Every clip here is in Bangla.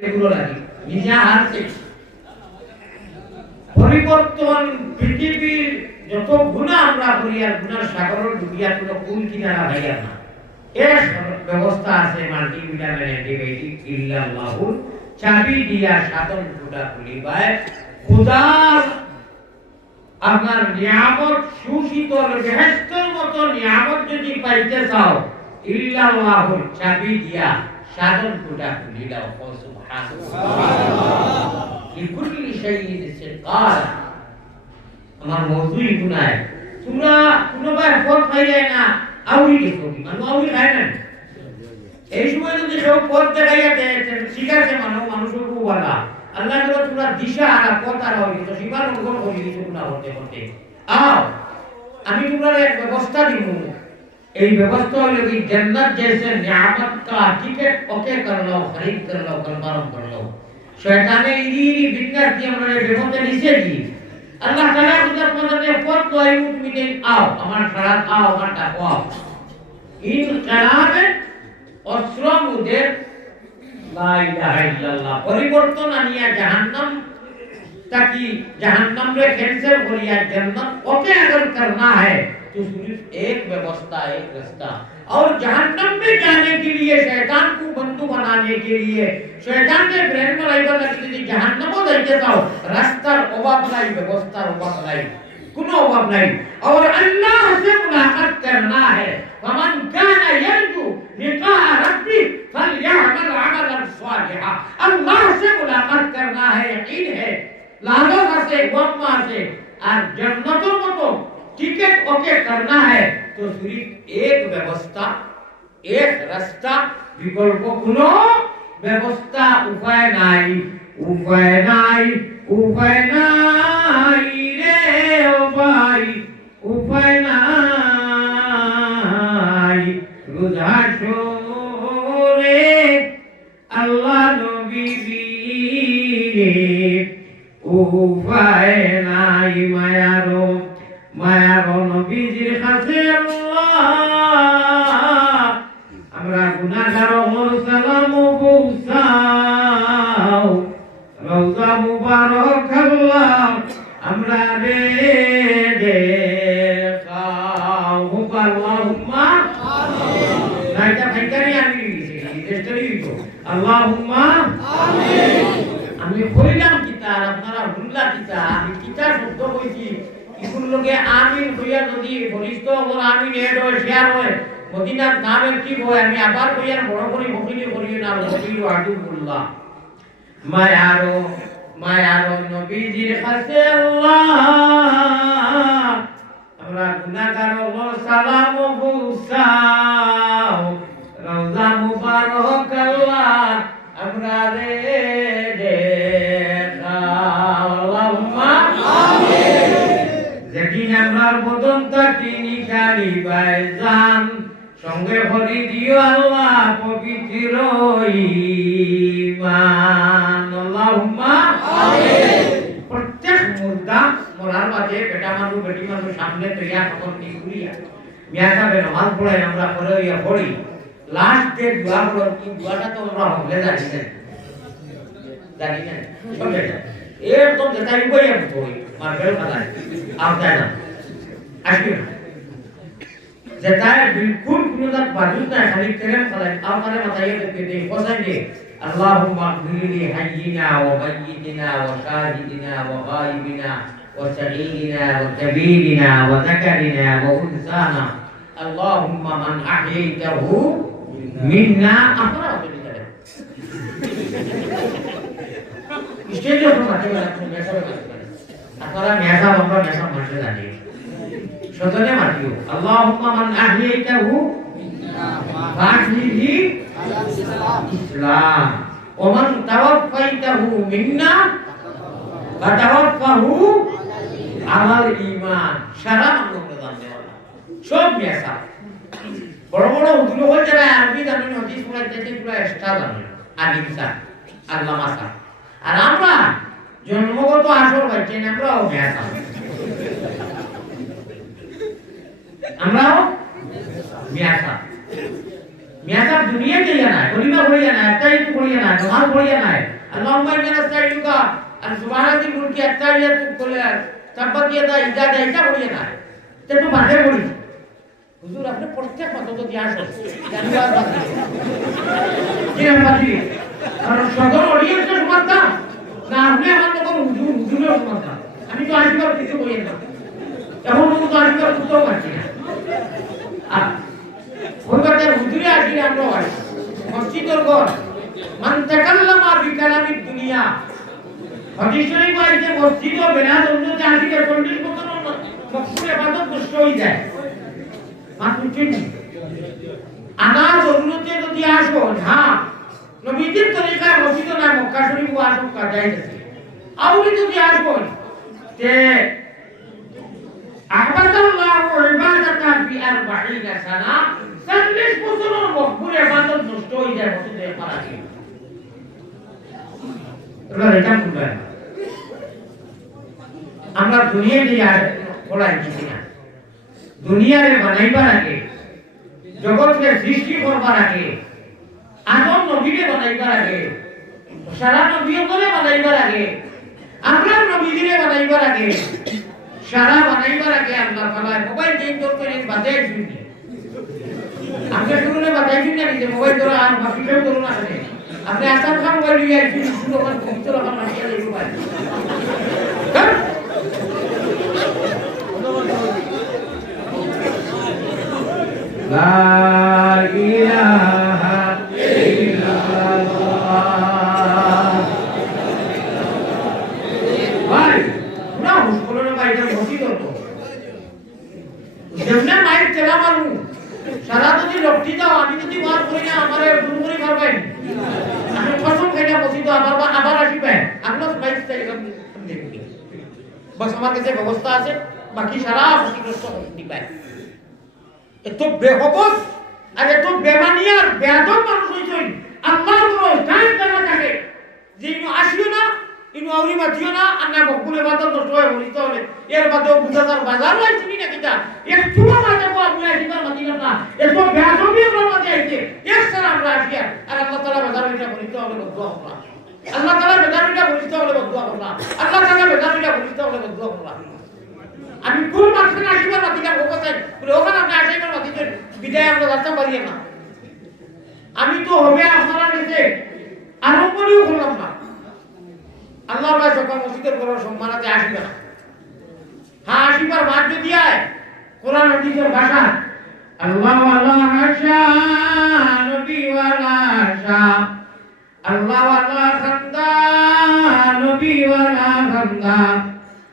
এগুলো লাগে নিজে হারছে পরিবর্তন পৃথিবীর যত গুনাহ আমরা করি আর গুনার সাগরের ডুবিয়া কোনো কুল কিনারা ভাইয়া না এর ব্যবস্থা আছে মাল্টিভিটামিন অ্যান্টিবায়োটিক ইল্লাল্লাহুল চাবি দিয়া সাধন ফুটা খুলিবায় খোদার আপনার নিয়ামত সুশীতল বেহেশতের মতো নিয়ামত যদি পাইতে চাও ইল্লাল্লাহুল চাবি দিয়া সাধন ফুটা খুলি দাও সুবহানাল্লাহ লিকুল্লি শাইইন সিকার আমার মওজুই গুনাহ তোমরা কোনোবার ফল খাইলে না আউরি দেখো মানুষ আউরি খায় না এই সময় যদি সব পথ দেখাইয়া দেয় শিখাছে মানুষের খুব ভালো আল্লাহ তাআলা তোমরা দিশা আর পথ আর হইতো তো সীমার অনুকরণ করি কিছু গুনাহ করতে করতে আও আমি তোমরা এক ব্যবস্থা দিব এই ব্যবস্থা হলো কি জান্নাত जैसे নিয়ামত का टिकट ओके कर लो खरीद कर लो कलमारम कर लो শয়তানে ইরি বিন্যাস দিয়ে আমরা বেমতে নিচে দি আল্লাহ তাআলা কুদরত মধ্যে পথ লই মুমিনে আও আমার সারাত আও আমার তাকওয়া ইন কালামে অশ্রমুদের লা ইলাহা ইল্লাল্লাহ পরিবর্তন আনিয়া জাহান্নাম ताकि जहन्नम रे कैंसर करिया जन्नत ओके अगर करना है तो सिर्फ एक व्यवस्था एक रास्ता और जहन्नम में जाने के लिए शैतान को बंधु बनाने के लिए शैतान ने ब्रेन में लाइबर लगी थी जहन्नम को जाइते जाओ रास्ता अभाव नहीं व्यवस्था अभाव नहीं कोनो अभाव नहीं और अल्लाह से मुलाकात करना है वमन कान यरजू लिका रब्बी फलयअमल अमलन सालिहा अल्लाह से मुलाकात करना है यकीन है लागत আছে গম আছে আর জান্নাতের মতো টিকেট ওকে करना है तो सिर्फ एक व्यवस्था एक रास्ता विकल्प কোনো ব্যবস্থা উপায় নাই রে ও ভাই উপায় নাই রোজা শোরে আল্লাহ নবী উপায় নাই মায়ারো নবীজির কাছে আল্লাহ আমরা গুনাহগার ওমর সালাম পৌঁছাও রওজা মুবারক আল্লাহ আমরা রে দেখাও আল্লাহুম্মা আমিন নাইটা ফাইকারি আমি টেস্টারি দিও আল্লাহুম্মা আমিন আমি কইলাম কিতা আপনারা ভুললা কিতা আমি কিতা শব্দ কইছি ইকুল লগে আমিন কইয়া যদি বলিষ্ঠ ওর আমিন এড হয় শেয়ার হয় মদিনার নামের কি হয় আমি আবার কইয়ার বড় করে বকিনি করিও না বকিলু আদুল্লাহ মায়ারো নবীজির কাছে আল্লাহ আমরা গুনাহগার ওমর সালাম পৌঁছাও রওজা মুবারক আল্লাহ আমরা রে যেদিন আমার বদন তাকি নিশানি বাইজান সঙ্গে ভরি দিও আল্লাহ পবিত্র ঈমান আল্লাহুম্মা আমিন প্রত্যেক মুর্দা মরার বাদে বেটা মানুষ বেটি মানুষ সামনে তৈয়া খবর নিয়ে ঘুরিয়া মিয়া সাহেব নামাজ পড়াই আমরা পড়ি লাস্ট ডে দোয়া হলো কি দোয়াটা তো আমরা হলে জানি না সবে এর তো যেটাই বই আমি বই মার্কেল খাতায় আপনার না আসবে না যেটাই বিলকুল কোনো দাঁত বাজুত না খালি তেলেম খাতায় আপনার মাথায় পেতে পছন্দ আল্লাহুম্মা গফিরলি হাইয়িনা ওয়া মাইয়িতিনা ওয়া শাহিদিনা ওয়া গায়িবিনা ওয়া সাগীরিনা ওয়া কাবীরিনা ওয়া যাকারিনা ওয়া উনসানা আল্লাহুম্মা মান আহইতাহু মিন্না আপনারা বলতে স্টেজে মাঠে মেসাবে আপনারা মেসা আমরা মেসা মাঠে জানি সতনে মাটিও আল্লাহুম্মা মান আহইতাহু ফাহমিহি ইসলাম ওয়া মান তাওয়াফাইতাহু মিন্না ফাতাওয়াফাহু আলাল ঈমান সারা আমরা জানতে হবে সব মেসা বড় বড় উদ্যোগ হল যারা আরবি জানেন হাদিস পড়াইতে পুরো এক্সট্রা জানেন আলিমসা আল্লামাসা আর আমরা জন্মগত আসল বাচ্চা আমরাও মেসা আমরাও মেসা মিয়াটা দুনিয়াতে জানা কলিমা পড়ে জানা তাইয়িব পড়ে জানা নামাজ পড়ে জানা আল্লাহুম্মা ইন্না নাস্তাইনুকা আর সুবহানাল্লাহি মুলকি আত্তাহিয়াতু কুল্লাহ তাব্বাত ইয়াদা ইজা দাইতা পড়ে জানা তে তো বাদে পড়ি হুজুর আপনি প্রত্যেক কথা তো দিয়া আসেন জানবার বাকি কি বাকি কারণ সদর অডিয়েন্সের সমানতা না আপনি আমার তো কোনো হুজুরের সমানতা আমি তো আজকাল কিছু বলি না এখন তো আজকাল উত্তর পাচ্ছি না ওইবারের হুজুরে আসি আমরা আসি মসজিদের ঘর মান তাকাল্লামা বিকালামিদ দুনিয়া হাদিস শরীফ আছে মসজিদ ও বেনাজ উন্নতি আসিকে 40 বছর মকসুদ ইবাদত নষ্ট হয়ে যায় মাত্র চিনি আনাজ উন্নতি যদি আসো হ্যাঁ নবীজির তরিকায় মসজিদ না মক্কা শরীফ আসো কাজাই আছে আউলি যদি আসো তে আহবাদাল্লাহু ইবাদাতান ফি 40 সানা 40 বছরের মকবুল ইবাদত নষ্ট হয়ে যায় মসজিদে পারাকি এটা বুঝবেন আমরা দুনিয়াতে পড়াই কিছু না দুনিয়ারে বানাইবার আগে জগৎকে সৃষ্টি করবার আগে আদম নবীকে বানাইবার আগে সারা নবীকে বানাইবার আগে আমরা নবীকে বানাইবার আগে সারা বানাইবার আগে আল্লাহ তাআলা মোবাইল দিন করতে বাজাই শুনি আমরা শুরুতে বাজাই শুনি না যে মোবাইল ধরে আর বাকি কেউ ধরো না আপনি আসার খান মোবাইল নিয়ে আসছেন শুরু করেন কবিতা রাখা মাসিয়া দিয়ে মোবাইল লা ইলাহা ইল্লাল্লাহ ভাই না মুশকিল না ভাই এটা মসজিদ হতো যেমন মাইক চালা মারু সারা যদি লক্ষ্মী দাও আমি যদি মার করি না আমারে দূর করে পারবেন আমি কসম খাইনা মসজিদ আবার আসিবে আপনার মাইক চাইলাম দেখি বাস আমার কাছে ব্যবস্থা আছে বাকি সারা ক্ষতিগ্রস্ত দিবাই এত বেহবস আর এত বেমানিয়ার বেয়াদব মানুষ হইছেন আল্লাহর বড় টাইম দেওয়া থাকে যে ইনু আসিও না ইনু আউরি মাতিও না আর না বকুলে বাদ নষ্ট হয়ে বলিতে হবে এর বাদেও বুঝাদার বাজার হইছিনি না কিটা একটু মাঝে আপনি আসিবার মাতিলাম না এত বেয়াদবি আমরা মাঝে আইছে এক সারা আমরা আসিয়া আর আল্লাহ তাআলা বাজার হইটা বলিতে হবে দোয়া করা আল্লাহ তাআলা বাজার হইটা বলিতে হবে দোয়া করা আল্লাহ তাআলা বাজার হইটা বলিতে হবে দোয়া করা আমি কোন মাসে আসিবার মাতিলাম ওখানে ওখানে আপনি আসিবার মাতিছেন বিদায় আমরা রাস্তা পারি না আমি তো হবে আপনারা নিতে আরম্ভও করলাম না আল্লাহর ভাই সকাল মসজিদের করার সম্মান আছে আসিবে না হ্যাঁ আসিবার মাঠ যদি আয় কোরআন হাদিসের ভাষা আল্লাহ আল্লাহ আশা নবী ওয়ালা আশা আল্লাহ ওয়ালা খান্দা নবী ওয়ালা খান্দা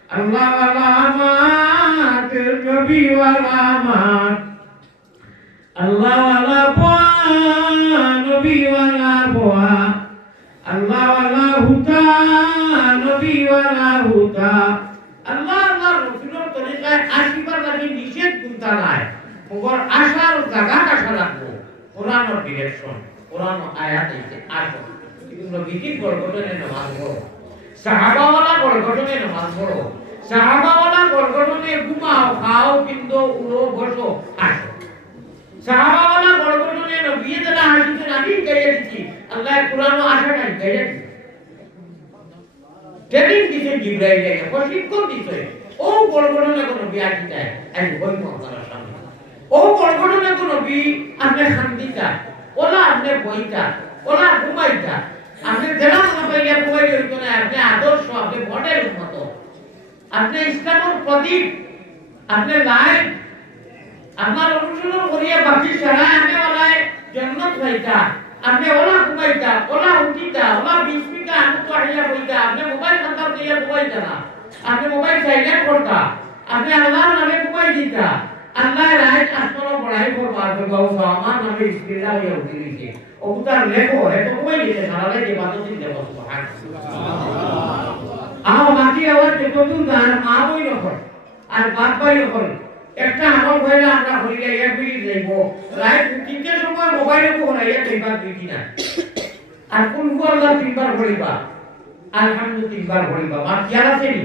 আল্লাহ ওয়ালা মাত নবী ওয়ালা মাত আল্লাহ ওয়ালা বোয়া নবী ওয়ালা বোয়া আল্লাহ ওয়ালা হুদা নবী ওয়ালা হুদা আল্লাহ আল্লাহর রাসূলের তরিকায় আসিবার লাগি নিষেধ কোনটা নাই ওর আশার জায়গা আশা রাখবো কোরআনের ডিরেকশন কোরআন আয়াত আছে আসো কিন্তু বিধি গড়গড়ে নামাজ পড়ো সাহাবাওয়ালা গড়গড়ে নামাজ পড়ো সাহাবাওয়ালা গড়গড়ে ঘুমাও খাও কিন্তু উড়ো বসো আসো সাহাবাওয়ালা গড়গড়ে নবী যারা আসিছেন আমি গাইয়া দিচ্ছি আল্লাহ কোরআন আশা নাই গাইয়া দিচ্ছি ট্রেনিং দিতে জিবরাইল এর প্রশিক্ষণ দিতে ও গড়গড়ে কোন বিয়া দিতে আই বই মহতারার সামনে ও গড়গড়ে কোন বি আপনি শান্তিটা ওলা আপনি বইটা ওলা ঘুমাইটা আপনি জেলা না পাইয়া ঘুমাই হইতো না আপনি আদর্শ আপনি মডেল মতো আপনি ইসলামের প্রতীক আপনি লাইফ আমার অনুসরণ করিয়া বাকি সারা আমি ওলায় জান্নাত পাইতা আপনি ওলা ঘুমাইতা ওলা উঠিতা ওলা বিস্মিতা আমি তো আহিয়া বইতা আপনি মোবাইল খান্তার দিয়ে ঘুমাইতা না আপনি মোবাইল সাইলেন্ট করতা আপনি আল্লাহর নামে ঘুমাই দিতা আল্লাহ রাইট আসমানো পড়াই করবা বাবু আমার নামে বিসমিল্লাহ হইয়া উঠি দিছে ওটার লেখো এত ঘুমাই দিতে সারা রাত ইবাদত দিতে বসো সুবহানাল্লাহ আও বাকি আওয়াজ দেখো তুমি আর মা বই নকর আর বাপ ভাই নকর একটা আমল কইলা আমরা হইলে এক মিনিট যাইব রাত তিনটার সময় মোবাইলে কো হইয়া তিনবার দুই না আর কোন আল্লাহ তিনবার পড়িবা আলহামদুলিল্লাহ তিনবার পড়িবা মা কি আছে নি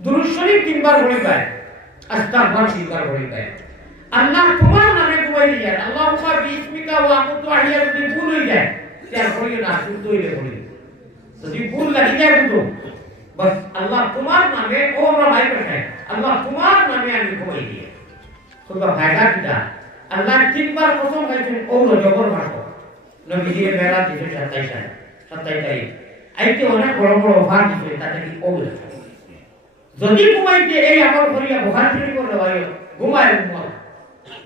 দুরূদ শরীফ তিনবার পড়িবা আস্তাগফির তিনবার পড়িবা আল্লাহ তোমার নামে ঘুমাই দিয়ে আল্লাহ বিসমিকা ওয়া আমুতু আহিয়া যদি ভুল হয়ে যায় তার করিও না শুদ্ধ হইলে করি যদি ভুল লাগি যায় বুঝো বাস আল্লাহ তোমার নামে ও আমরা ভাই পাঠায় আল্লাহ তোমার নামে আমি ঘুমাই দিয়ে তোমরা ভাইরা কিটা আল্লাহ তিনবার কসম খাইছেন ও জবর মাসো নবীজির মেলা দিছে 27 তারিখ আইতে অনেক বড় বড় অফার দিছে তাতে কি ও যদি ঘুমাইতে এই আমল করিয়া বুখারী শরীফ ভাই ঘুমায়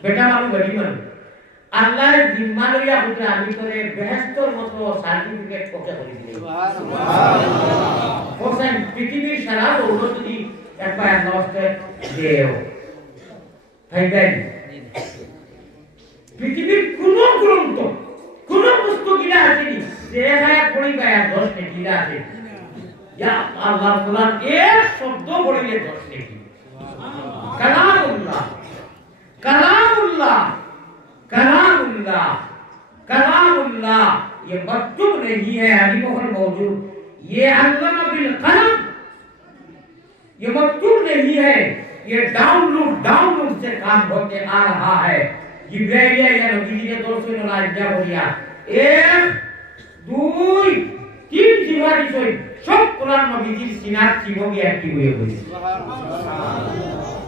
বেটা মানুষ বেটি মানুষ আল্লাহর জিম্মা লইয়া হতে আমি করে বেহেশতর মতো সার্টিফিকেট ওকে করে দিই সুবহানাল্লাহ হোসেন পৃথিবীর সারা দৌলত যদি একবার নমস্তে দেও ভাইবেন পৃথিবীর কোন গ্রন্থ কোন পুস্তক গিলা আছে নি যে হায়া পড়ি গায়া 10 নে গিলা আছে ইয়া আল্লাহ কোরআন এক শব্দ পড়িলে 10 নে কি কালামুল্লাহ कलामुल्लाह कलामुल्लाह कलामुल्लाह ये मकतूब नहीं है हदीसों में मौजूद ये अल्लामा बिल कलम ये मकतूब नहीं है ये डाउनलोड से काम होते आ रहा है जिब्राइल या नबी ने 200 नाज क्या हो गया 1 2 3 जिवारी से सब कुरान नबी जी सिनात सीमो की एक्टिव हुए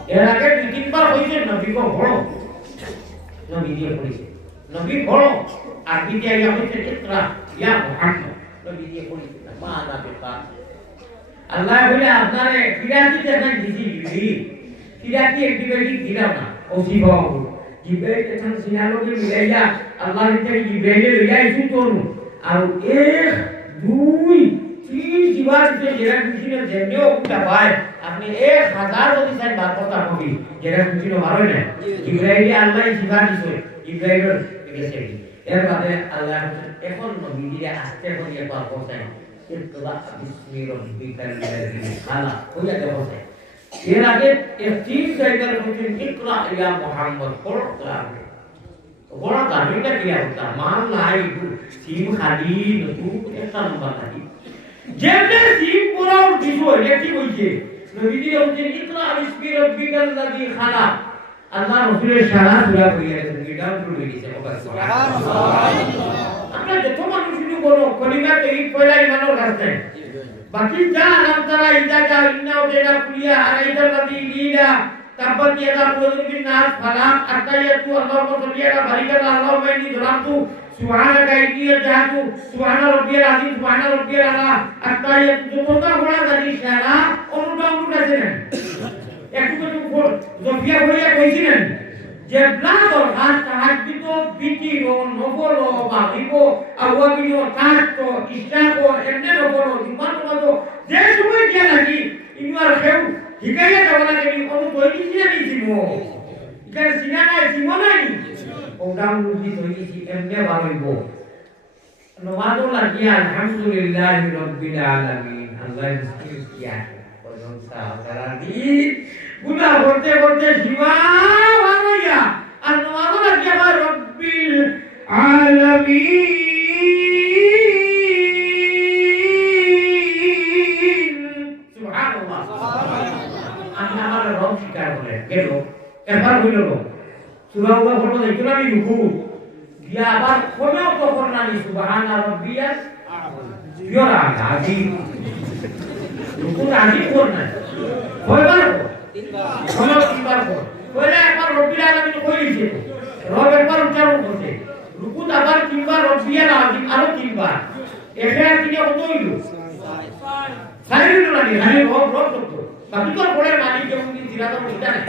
এর আগে দুই তিনবার হইছে নবী কো পড়ো নবী দিয়ে পড়িছে নবী পড়ো আর বিদ্যা ইয়া হইছে ইকরা ইয়া মুহাম্মদ নবী দিয়ে পড়িছে মা আদা বেকা আল্লাহ বলে আপনারে ফিরাতি দেখেন দিছি বিবি ফিরাতি অ্যাক্টিভিটি দিলাম না ওসি বাবু জিব্রাইল তখন সিনালোকে মিলাইয়া আল্লাহ থেকে জিব্রাইল লইয়া ইসু তোনু আর 1 2 3 জিবার যে যেরা খুশিনে যেনে ওটা ভাই আপনি 1000 যদি সাইড বাদ করতে হবে যেটা খুশিনে মারো না জিব্রাইল আল্লাহ জিবার দিছে জিব্রাইল গেছে এর বাদে আল্লাহ এখন নবীজিরে আস্তে করে একবার বলছেন ইকরা বিসমি রাব্বিকাল লাযী খালাক কইয়া দেবো এর আগে এই তিন জায়গার মধ্যে ইকরা ইয়া মুহাম্মদ পড়ো বড় দাবিটা কি হতা মান নাই সিম খালি নতু একটা নাম্বার নাই যেমনে সিম পুরো বিষয় এটি হইছে নবীজি বলেন ইকরা বিসমি রাব্বিকাল লাযী খালাক আল্লাহ রাসূলের সারা সূরা পড়িয়া গেছেন এটা শুরু হয়ে গেছে সুবহানাল্লাহ আমরা যত মানুষ শুরু করো কলিমা তৌহিদ পয়লা ইমানের কাছে বাকি যা নাম তারা ইদা যা ইন্না ওয়া কুলিয়া আলাইহিল লাযী লীলা তাব্বাত ইয়াদা কুল্লি নাস ফালাক আতায়াতু আল্লাহুম্মা সাল্লি আলা বারিকা আল্লাহুম্মা ইন্নী যালামতু সুবহানাকা ইন্নী জাহাতু সুবহানা রাব্বিয়াল আযীম সুবহানা রাব্বিয়াল আলা আতায়াতু যতটা বড় জানি সারা অনুদান আছে না একটু একটু জফিয়া বলিয়া কইছিলেন যে ব্লাদর হাত তাহাজ্জুদ বিতির নফল বাহিব আওয়াবিল তাহাত ইশরাক এমনে নফল ইমান নফল যে সময় দিয়া লাগি ইমার খেউ হিকাইয়া যাওয়া লাগে কোনো তৈরি ছিনা নিছিমো ইকার সিনা নাই সিমো নাই ওদাম রুজি তৈরি এমনে বাড়িব নমাজ লাগিয়া আলহামদুলিল্লাহি রাব্বিল আলামিন আল্লাহ মিস্কিন কিয়া কোন সাহারা দি গুনাহ করতে করতে জীবা বানাইয়া আর নমাজ লাগিয়া রাব্বিল আলামিন সুবহানাল্লাহ আমি আমার রব স্বীকার করে গেল এবার হইল সূরা পড়ো দেখলা নি রুকু দিয়া আবার কোনেও তখন না সুবহান রাব্বিয়াল আ'লা আজিম রুকু আজিম কোন না কয়বার তিনবার কইলে একবার রব্বিল আলামিন কইছে রব একবার উচ্চারণ করতে রুকু আবার তিনবার রব্বিয়াল আজিম আরো তিনবার এখানে তিনে কত হইল সাইরুল নানি হানি রব তো বাকি তো পড়ে মালিক যেমন জিরাদা বলতা না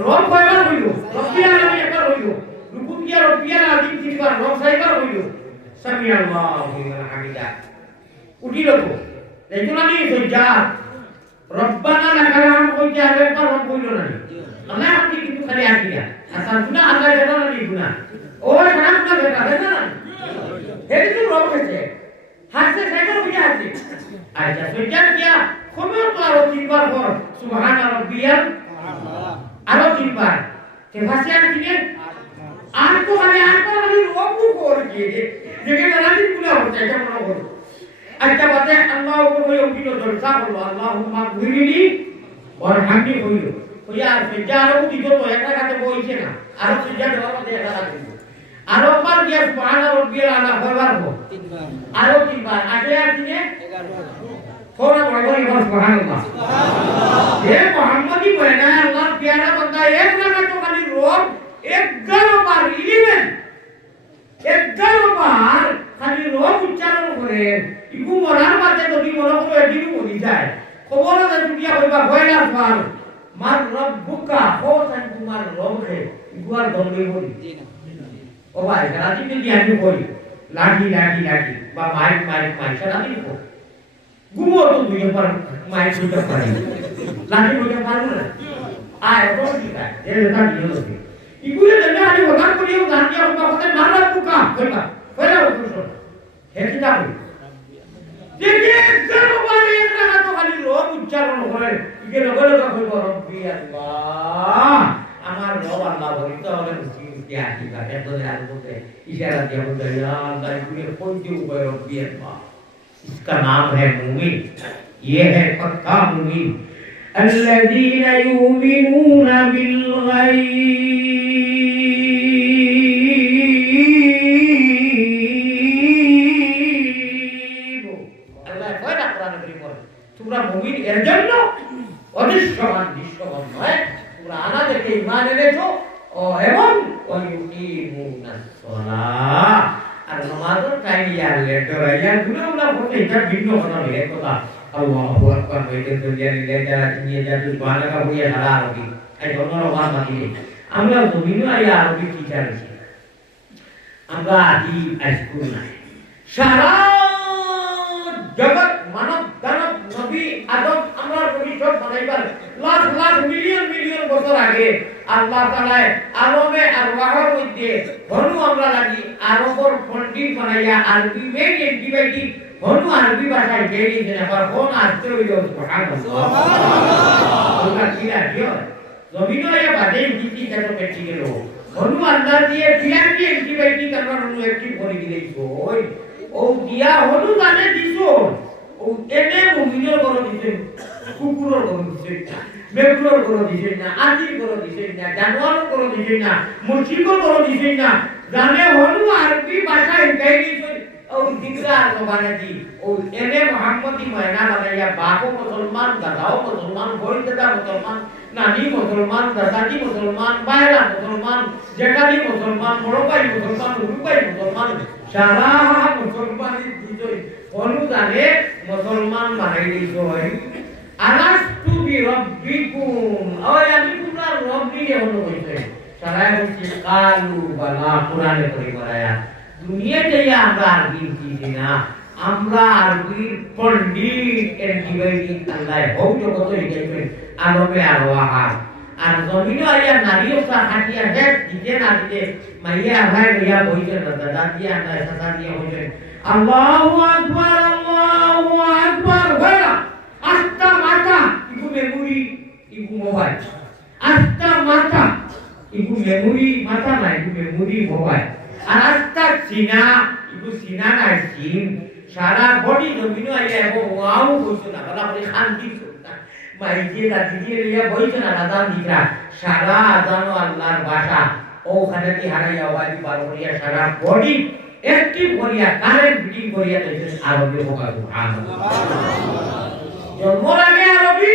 রব কয়বার হইল রব্বিল আলামিন একবার হইল রুকু দিয়া রব্বিয়াল আজিম তিনবার রব সাইবার হইল সামি আল্লাহু লিমান হামিদা উঠিল তো দেখুন আমি সজ্জা রব্বানা লাকাল হামদ কইতে হবে একবার রব কইল না আল্লাহ আপনি কিন্তু খালি আকিয়া আসার গুনাহ আল্লাহ জানা না গুনাহ ওই খারাপ না দেখা না এই তো রব আছে হাসে সাইবার হইয়া আছে আচ্ছা সজ্জা কিয়া কবে তো আরো তিনবার পর সুবহান রাব্বিয়াল আরো তিনবার তে ভাষা কিনে আর তো খালি রব করকে দেখে জানি গুনাহ হচ্ছে এটা মনে করো আচ্ছা বাদে আল্লাহ উপরে উঠিল দরজা করলো আল্লাহুম্মা গফিরলি ওয়ারহামনি কইল হইয়া আছে যে আরো দিত তো একটা কাছে বইছে না আরো সিজা দেওয়ার মধ্যে একটা রাখি আরো বার গিয়া সুবহানাল্লাহ রাব্বিল আলা কয়বার হো তিনবার আরো তিনবার আগে আর দিনে 11 थोड़ा बड़ा बड़ा सुबहानाल्लाह ये मोहम्मदी बहना अल्लाह प्यारा बंदा एक लगा तो खाली रोज 11 बार 11 बार খালি রোগ উচ্চারণ করে ইগু মরার মাঝে যদি মনে করো এদিকে মরি যায় খবর আছে দুনিয়া হইবা ভয়লা ফাল মার রব বুকা হোসেন কুমার রবকে ইগুয়ার দমলে বলি ও ভাই রাজি যদি আমি করি লাঠি লাঠি লাঠি বা মাইক মাইক মাইক সারা দিন কো গুমো তো দুই পার মাইক দুইটা পারি লাঠি দুইটা পারবো না আয় তো ঠিক আছে এটা দিও ইগুলে দেনা আমি ওখান করিও গান দিয়া কথা মারার বুকা কইবা কইলা বুঝছো হেতি দাও দেখে গর্ববারে একটা তো খালি রব উচ্চারণ করে ইকে লগা লগা কইব রব্বি আল্লাহ আমার রব আল্লাহ বলি তো হবে মুসলিম কি আকি বা এত আর বলতে ইশারা দিয়ে বলতে ইয়া আল্লাহ ইকে কোন দিও কই রব্বি আল্লাহ इसका नाम है मुमिन ये है पक्का मुमिन الذين يؤمنون بالغيب আল্লাহ কয়টা কোরআন কারীম বলে তোমরা মুমিন এর জন্য অদৃশ্যমান দৃশ্যমান নয় তোমরা আনা দেখে ঈমান এনেছো ও এবং ওয়ায়ুকিমুনাস সালাহ আর নামাজের টাইম ইয়ার লেটার ইয়ার গুলো বলতে এটা ভিন্ন কথা নয় এক কথা আল্লাহু আকবার বলতে দুনিয়া লেটার নিয়ে যা সুবহানাল্লাহ বলিয়া সারা আরবি এই ধরনের ওয়াজ মাটি আমরা জমিনে আয়া আরবি টিচার আছি আমরা আদি স্কুল নাই সারা জগৎ মানব দানব নবী আদম আমরা ভবিষ্যৎ বানাইবার লাখ লাখ মিলিয়ন মিলিয়ন বছর আগে আল্লাহ তাআলা আলমে আর ওয়াহর মধ্যে হনু আমরা লাগি আরবর পণ্ডিত বানাইয়া আরবি মেন অ্যান্টিবায়োটিক হনু আরবি ভাষায় দেই দেন আবার কোন আসতে হইল সুবহানাল্লাহ সুবহানাল্লাহ কি রাখিও জমিনে আয়া বাদে দিতি যত পেটি গেল হনু আল্লাহ দিয়ে টিআরপি অ্যান্টিবায়োটিক আমরা হনু অ্যাক্টিভ করে দিলেইছো ওই ও দিয়া হলু জানে দিছো ও এনে মুমিনের বড় দিছে কুকুরের বড় দিছে মেঘুরের বড় দিছে না আজির বড় দিছে না জানোয়ারের বড় দিছে না মুশরিকের বড় দিছে না জানে হলু আরবি ভাষা শিখাই দিছে ও দিগরা আর বানাতি ও এনে মুহাম্মদি ময়না বানাইয়া বাপও মুসলমান দাদাও মুসলমান বড়িদাদা মুসলমান নানি মুসলমান দাদাজি মুসলমান বাইরা মুসলমান জেঠানি মুসলমান বড় ভাই মুসলমান ছোট ভাই মুসলমান সারা মুসলমানের দিজই অনুদানে মুসলমান বানাই দিছো হয় আলাস্তু বিরাব্বিকুম ওই আমি তোমরা রব দিয়ে হলো হইছে সারা হচ্ছে কালু বালা কোরআনে পড়ি পড়ায়া দুনিয়াতে আমরা আরবি শিখি না আমরা আরবির পণ্ডিত অ্যান্টিবায়োটিক আল্লাহ হোক জগত হিসাবে আলমে আরওয়াহ আর জমিনে আইয়া নারীও তা হাটিয়া হেড দিতে না দিতে মাইয়া ভাই লইয়া বইছে না দাদা দিয়া না সাসা দিয়া হইছে আল্লাহু আকবার হইলা আস্তা মাথা ইকু মেমোরি ইকু মোবাইল আস্তা মাথা ইকু মেমোরি মাথা না ইকু মেমোরি মোবাইল আর আস্তা সিনা ইকু সিনা না সিন সারা বডি জমিনে আইয়া এবং ওয়াও হইছে না বলা বলে শান্তি মাইকে দাদি দিয়ে রিয়া বইছে না আজান দিকরা সারা আজান আল্লাহর ভাষা ওখানে কি হারাইয়া আওয়াজি পার করিয়া সারা বডি অ্যাক্টিভ করিয়া কারেন্ট বিডিং করিয়া দিয়েছে আরবি ফোকা সুবহানাল্লাহ জন্মর আগে আরবি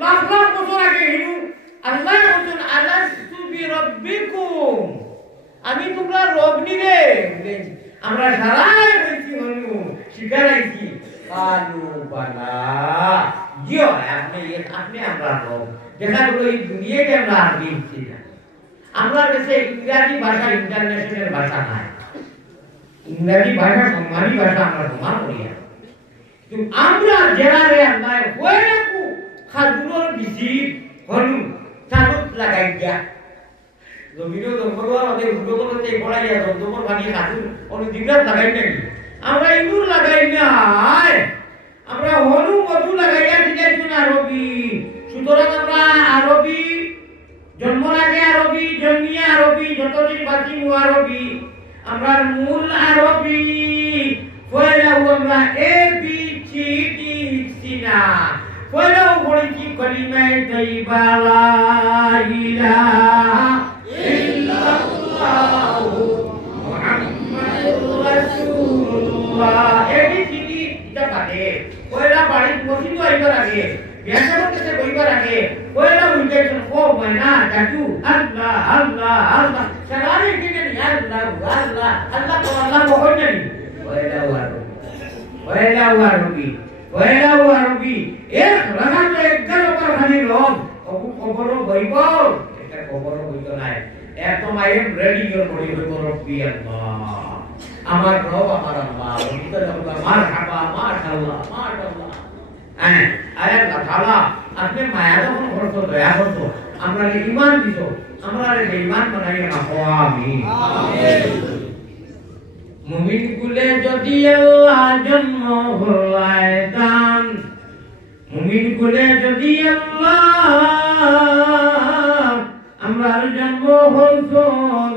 লাখ লাখ বছর আগে হিন্দু আল্লাহ বলেন আলাস্তু বিরাব্বিকুম আমি তোমরা রব নিরে আমরা সারাই বলছি হনু শিখারাইছি কালু বালা জিও আপনি আমরা রব দেখা গেল এই দুনিয়াতে আমরা আরবি শিখছি না আমরা দেশে ইংরেজি ভাষা ইন্টারন্যাশনাল ভাষা নাই ইংরেজি ভাষা সম্মানী ভাষা আমরা সম্মান করি না কিন্তু আমরা জেলারে আল্লাহ হয়েকু খাজুরর বিসি হনু চালুত লাগাই দিয়া জমিনও জঙ্গলওয়ার ওদের উদ্যোগতে পড়াইয়া জঙ্গল ভাঙিয়ে খাজুর অনেক দিগরাত লাগাই নাকি আমরা ইঁদুর লাগাই নাই আমরা হনু মধু লাগাইয়া দিয়েছি না আরবি সুতরাং আমরা আরবি জন্মর আগে আরবি জন্মিয়ে আরবি যতদিন বাঁচি আরবি আমরা মূল আরবি পয়লাও আমরা A B C D C না পয়লাও পড়েছি কলিমা কালিমায়ে তৈবা লা ইলাহা ইল্লাল্লাহু মুহাম্মাদুর রাসূলুল্লাহ এই চিঠি এটা কাটে কয়লা বাড়ি মসজিদ আইবার আগে বিয়ার করতে কইবার আগে কয়লা উইকেশন ও ময়না জাদু আল্লাহ আল্লাহ আল্লাহ সারারে দিনে আল্লাহ আল্লাহ আল্লাহ তো আল্লাহ বহন নেই কয়লা ওয়ারবি এক রাগাত একদম উপর খালি রব কবর বইব এটা কবর বইত নাই একদম I am ready your body হইব রব্বি আল্লাহ আমার রব আমার আল্লাহ ভিতরে আল্লাহ মারহাবা মাশাআল্লাহ মাশাআল্লাহ হ্যাঁ আল্লাহ তাআলা আপনি মায়া যখন করছো দয়া করছো আমরা ঈমান দিছো আমরা ঈমান বানাইয়া রাখো আমিন আমিন মুমিন কুলে যদি আল্লাহ জন্ম হলায় দান মুমিন কুলে যদি আল্লাহ আমরার জন্ম হলছো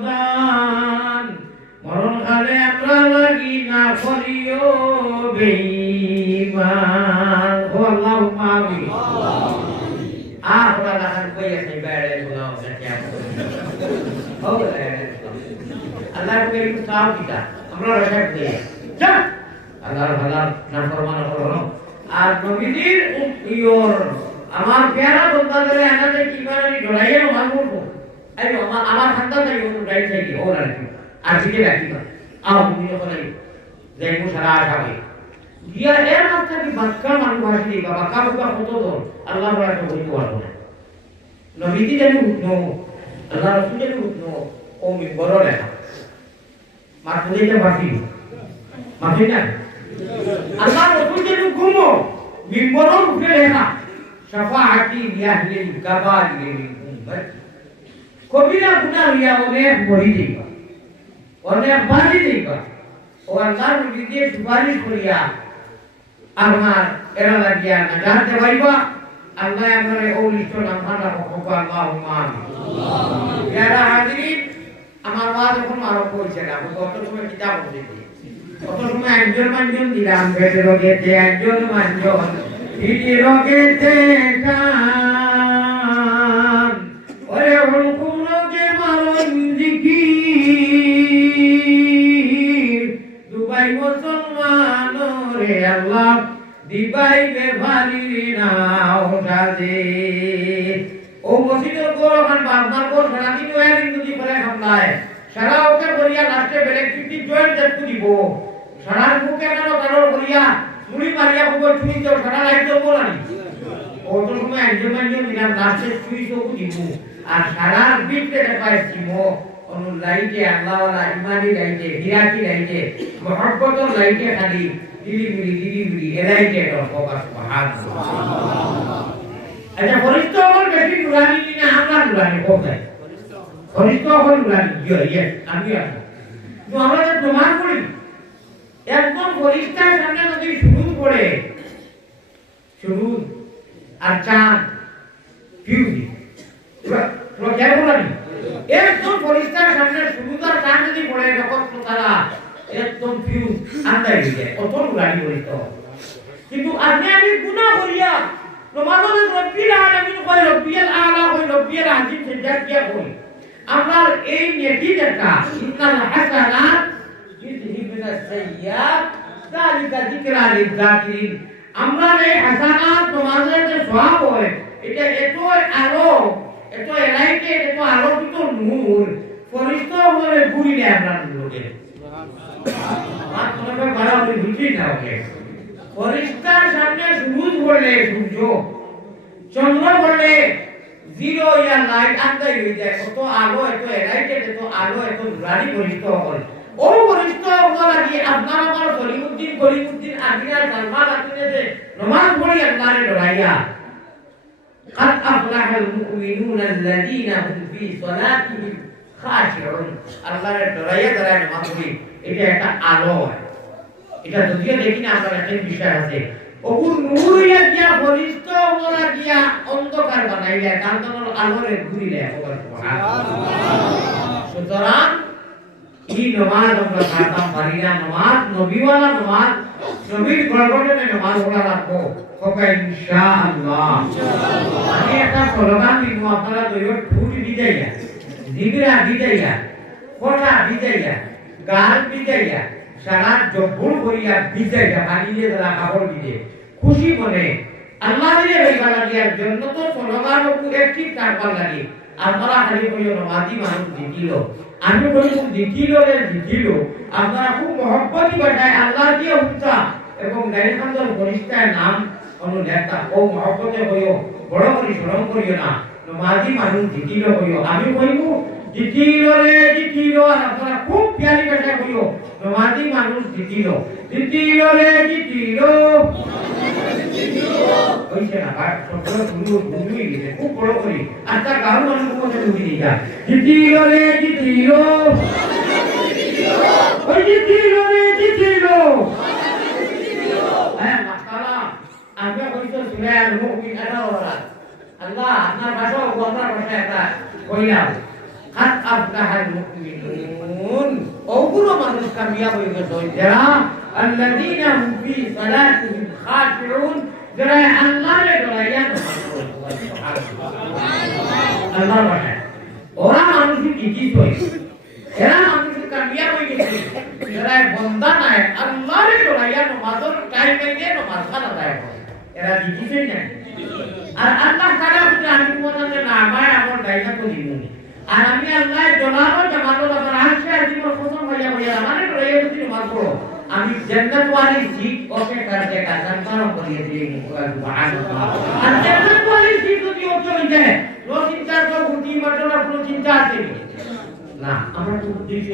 দান মরণ কালে আমরা লাগি না করিও বেঈমান ও আল্লাহুম্মা আমিন আখরা লাখান কইয়া সেই বেড়ে গুলো কেমন হবে আল্লাহ করিম সাও দিতা আমরা রশাক দিয়ে যা আল্লাহর ভালার নাফরমান করো আর নবীজির ইওর আমার প্যারা বন্দাদের আনাতে কি মানে ডরাইয়ে মানবো আইও আমার খান্দা তাই ও রাইট সাইডে ও রাখি আর দিকে রাখি না আও তুমি যখন যাই মু সারা আসাবে দিয়া এর মাথা কি বাক্কা মানুষ আসি বাবা কা বুকা কত দর আল্লাহর রাতে বলি পারবো না নবীজি জানি উঠনো আল্লাহ রাসূল জানি উঠনো ও মিম্বর লেখা মাতুলিতে বাকি মাফি না আল্লাহ রাসূল জানি ঘুমো মিম্বর উঠে লেখা শাফাআতি লিআহলিল কাবাইর উম্মত কবিরা গুনাহ হইয়া অনেক মরি যাইবা অনেক বাড়ি যাইবা ও আল্লাহর নবীকে সুপারিশ করিয়া আমার এরা লাগিয়া নাজাত দেবাইবা আল্লাহ আমারে ও লিস্ট নামখানা হক আল্লাহুম্মা আমিন যারা হাজির আমার ওয়াজ এখন আরম্ভ হইছে না কত সময় কিতাব পড়ছি কত সময় একজন মানজন দিলাম বেটে রোগেতে একজন মানজন ভিড়ি রোগেতে টান ওরে হুকুম রোগে মারণ জিকির দুবাই মুসলমান রে আল্লাহ দিবাই বে ভারি না ওঠাজে ও মসজিদের কোরআন বারবার কোর সারাদিন ওয়ারিং যদি করে হামলায় সারা ওকে করিয়া লাস্টে ইলেকট্রিসিটি জয়েন্ট দেখতে দিব সারার মুখে কেন কারোর করিয়া মুড়ি মারিয়া বুকে চুরি দাও সারা লাইট দেবো না ও তো সময় একজন দিলাম লাস্টে চুরি সব দিব আর সারার বিটে দেখায় সিমো অনু লাইটে আল্লাহওয়ালা ইমানি লাইটে হিরাকি লাইটে মহব্বতর লাইটে খালি দিদি এলাইটে তো ফোকাস সুবহানাল্লাহ আচ্ছা ফরিস্তা হল বেশি নুরানি না আমরা নুরানি কোথায় ফরিস্তা হল নুরানি ইয়ে আমি আছি তো আমরা যে প্রমাণ করি একদম ফরিস্তার সামনে যদি শুরু করে শুরু আর চাঁদ ফিউজি তো কেন বলি একদম ফরিস্তার সামনে শুরু আর চাঁদ যদি পড়ে নক্ষত্র তারা একদম ফিউজ আন্দাই হয়ে যায় কত নুরানি ফরিস্তা কিন্তু আমি গুনাহ করিয়া নমাজে রব্বিল আলামিন কই রব্বিল আলা কই রব্বিল আজিম সেটা কি কই আমার এই নেটি দেখা ইন্নাল হাসানাত ইযহিবনা সাইয়্যাত যালিকা যিকরা লিয-যাকিরিন আমরা এই হাসানাত নমাজের যে সওয়াব হয় এটা এত আলো এত এলাইটে এত আলোকিত নূর ফরিস্তা বলে ঘুরিলে আমরা লোকে সুবহানাল্লাহ আর তোমাকে বড় বড় বুঝি না ওকে ফরিস্তার সামনে সূর্য বললে সূর্য চন্দ্র বললে জিরো ইয়া লাইট আন্দাই হয়ে যায় কত আলো এত এলাইটেড এত আলো এত নুরানি ফরিস্তা হল ও ফরিস্তা হল লাগি আপনার আমার কলিমুদ্দিন আজিনার সালমান আপনি যে নামাজ পড়ি আল্লাহরে ডরাইয়া قد أفلح المؤمنون الذين هم في صلاتهم خاشعون আল্লাহরে ডরাইয়া যারা নামাজ পড়ি এটা একটা আলো এটা যদিও দেখি না আমরা একটা বিষয় আছে ওগুন নূরিয়া দিয়া ফরিস্ত ওরা দিয়া অন্ধকার বানাইলে কান্তর আলোরে ঘুরিলে সুবহানাল্লাহ সুতরাং এই নামাজ আমরা খাতাম পারি না নামাজ নবীওয়ালা নামাজ নবীর গর্ভে নামাজ পড়া রাখবো ওকে ইনশাআল্লাহ আমি একটা স্লোগান দিব আপনারা দৈব ঠুট বিজাইয়া জিগরা বিজাইয়া কোটা বিজাইয়া গাল বিজাইয়া সারা জব্বুর করিয়া বিজাইয়া বানিয়ে দেওয়া কাপড় দিয়ে খুশি মনে আল্লাহ দিয়ে হইবা লাগিয়ার জন্য তো স্লোগান উপরে ঠিক থাকবার লাগে আপনারা খালি কইও নমাজি মানুষ জিতিল আমি বলি জিতিল আপনারা খুব মহব্বতি বাটায় আল্লাহ দিয়ে উঠতা এবং গাইখানদার গরিষ্ঠায় নাম অনুলেখতা ও মহব্বতে হইও বড় করে স্মরণ করিও না নমাজি মানুষ জিতিল হইও আমি কইব জিতিল আর আপনারা খুব পিয়ালি বাটায় হইও নমাজি মানুষ জিতিল ওইছে না আর সকল গুরুই গেছে খুব বড় করে আচ্ছা গাঁও মানুষ কথা ঢুকি দিতা জিতিল ওই জিতিল হ্যাঁ মাশাআল্লাহ আমি কইতো সুরা মুমিন আল্লাহ আল্লাহ আপনার ভাষা ও আপনার ভাষা একটা কইলাম হাত আফলাহাল মুমিনুন ওগুলো মানুষ কামিয়াব হয়ে গেছে যারা আল্লাযীনা হুম ফি সালাতিহিম খাশিউন যারা আল্লাহর দয়ায় আল্লাহ বলে ওরা মানুষ কি কই এরা মানুষ কামিয়াব হয়ে গেছে যারা বান্দা নাই আল্লাহর দয়ায় নামাজের টাইমে নিয়ে নামাজ পড়া যায় এরা দিছে না আর আল্লাহ তাআলা বলে আমি তোমাদের নামায় আমার দায়িত্ব তো দিমু আর আমি আল্লাহ জনাব জামাতুল আমার আশা জীবন খতম হইয়া হইয়া মানে রয়ে গেছি নামাজ পড়ো আমি জান্নাত ওয়ালি সিট ওকে করতে কা সম্মান করিয়ে দিই সুবহানাল্লাহ আর জান্নাত ওয়ালি সিট যদি ওকে মিলে নো চিন্তা তো গুটি মাটনা কোনো চিন্তা আছে না আমরা তো উদ্দেশ্য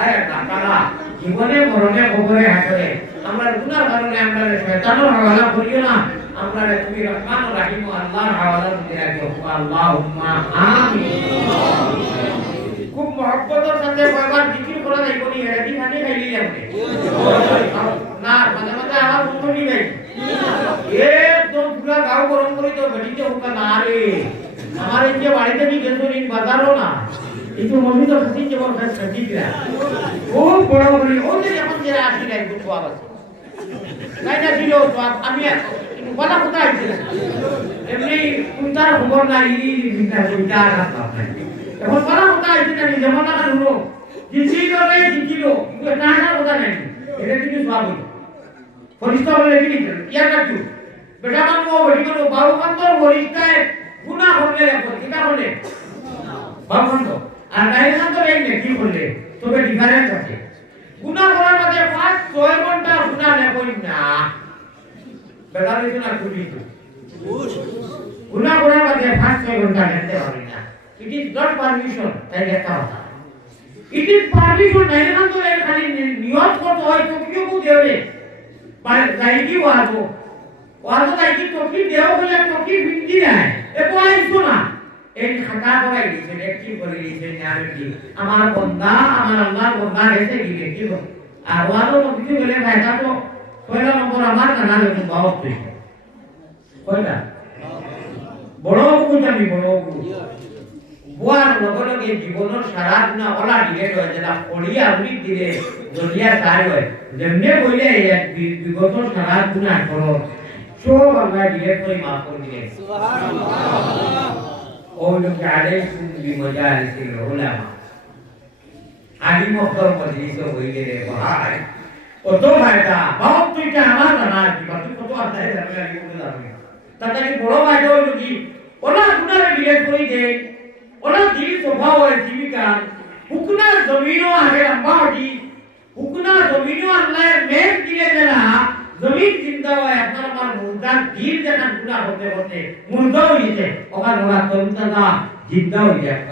আরে তারা জীবনে মরণে কবরে হাসরে আমরা গুনার কারণে আমরা শয়তানের হাওলা করিও না আমরা তুমি রহমান ও রহিম আল্লাহর হাওলা দিতে রাখিও আল্লাহুম্মা আমিন খুব মহব্বতের সাথে বারবার জিকির করা যাইব নি এটি খালি খাইলি যাবে না মাঝে মাঝে আমার মুখনি ভাই একদম পুরো গাঁও গরম করে তো বেটিতে হুকা না রে আমার এই যে বাড়িতে নি গেছো নি বাজারও না একটু মসজিদ সত্যি যেমন সত্যি ও বড় বড় ওদের যেমন যে আসি নাই দুটো আবার কাইটা ছিল তো আমি বলা কোথায় আইছিল এমনি কুন্তার খবর নাই বিনা দুইটা রাস্তা এখন বলা কোথায় আইছিল নি যেমন না হলো জিছিল কিন্তু না কথা নাই এটা কিন্তু স্বাভাবিক ফরিস্তা বলে কি ইয়া কাটু বেটা মানবো বেটি মানবো বাবু কান্তর ফরিস্তায় গুনাহ করলে কিটা বলে বাবু কান্ত আর গাইখান তো এই কি করলে তবে ডিফারেন্স আছে গুনাহ করার মাঝে 5-6 ঘন্টা গুনাহ না কই না বেদারে না করি তো গুনাহ করার মাঝে 5-6 ঘন্টা নিতে পারি না ইট ইজ নট পারমিশন তাই একটা কথা ইট ইজ পারমিশন গাইখান তো এই খালি নিয়ত করতে হয় তো কিও কো দেবে পারে যাইকি ওয়াজো যাইকি তো কি দেও বলে তো কি বিন্দি নাই এ তো আইছো না এই খাতা করাই দিয়েছে একটি করে দিয়েছে নামটি আমার বান্দা আমার আল্লাহর বান্দা এসে গিয়ে কি আর ওয়াজো কিছু বলে ভাইটা তো পয়লা নম্বর আমার কানা দেখুন বাবা তুই কয়টা বড় বুঝাবি বড় বুয়ার লগে জীবনের সারা দিন ওলা ডিলেট হয় যেটা পড়িয়া উনি দিলে জলিয়া তাই হয় যেমনে বইলে বিগত সারা গুনাহ করো সব আল্লাহ ডিলেট করে মাফ করে দিলেন সুবহানাল্লাহ ওলুক আলাইকুম বিমাজালিসিল উলামা আলিম অফর মজলিস হই গেলে ভাই কত ভাইটা বাপ তুইটা আমার না জীবন কত আছে জানলে বলে যাবে তাতাকি বড় ভাইটা হইল কি ওলা গুনারে ডিলেট করে দে ওলা দিল স্বভাব আর জীবিকা হুকনা জমিনও আগে লম্বাটি হুকনা জমিনও আল্লাহ মেঘ দিলে দেনা জমিন চিন্তা হয় আপনার আমার মুর্দার দিল যেখান গুনাহ হতে হতে মুর্দা হইছে ওখানে ওরা তন্ত্রতা জিন্দা হয়ে যায়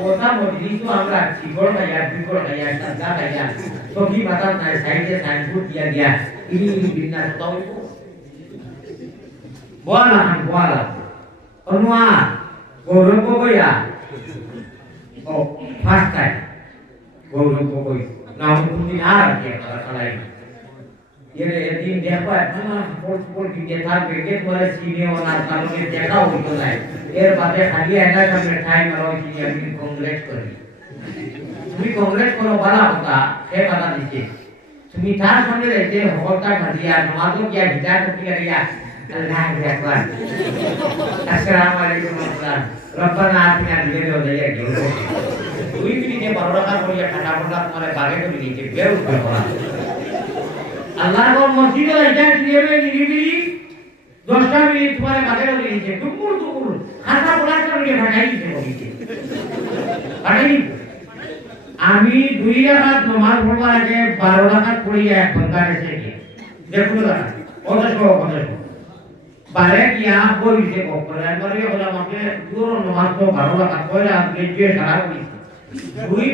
ওটা মজলিস আমরা চিগড় গায়া বিগড় গায়া সাদা গায়া সবই বাতাস নাই সাইডে সাইনবোর্ড দিয়া গিয়া ইনি বিন্না তাও বলা অনুয়া গৌরব গয়া ও ফার্স্ট টাইম গৌরব গয় নাম তুমি আর কি করাই এদিন দেখো পর দিকে থাকবে কে তোমার সিনিয়র না কারণে দেখাও হতো না এর বাদে খালি একা সামনে টাইম আর ওই কি আমি কংগ্রেস করি তুমি কংগ্রেস করো বলা হতা সে কথা দিচ্ছে তুমি তার সঙ্গে রেখে হকটা খাদিয়া নমাজও কিয়া হিদায়ত কিয়া আল্লাহ আকবার আসসালামু আলাইকুম ওয়ারাহমাতুল্লাহ রব্বানা আতিনা দিলে ওদের গেল দুই মিনিটে 12 টাকা করিয়া টাকা পড়া তোমারে বাগে করে দিয়েছে বের করে পড়া আল্লাহর কোন মসজিদে এটা দিয়ে নিরিবিলি 10টা মিনিট তোমারে বাগে করে দিয়েছে টুকুর টুকুর খাতা পড়া করে ভাগাই দিতে বলিছে ভাগাই আমি 2 রাকাত নামাজ পড়বার আগে 12 রাকাত পড়িয়া 1 ঘন্টা গেছে কি দেখো না ওটা বারে কি আপ বলিছে করে একবারে বলা আমাকে পুরো নামাজ তো 12 রাকাত পড়া আপনি যে সারা করিছে দুই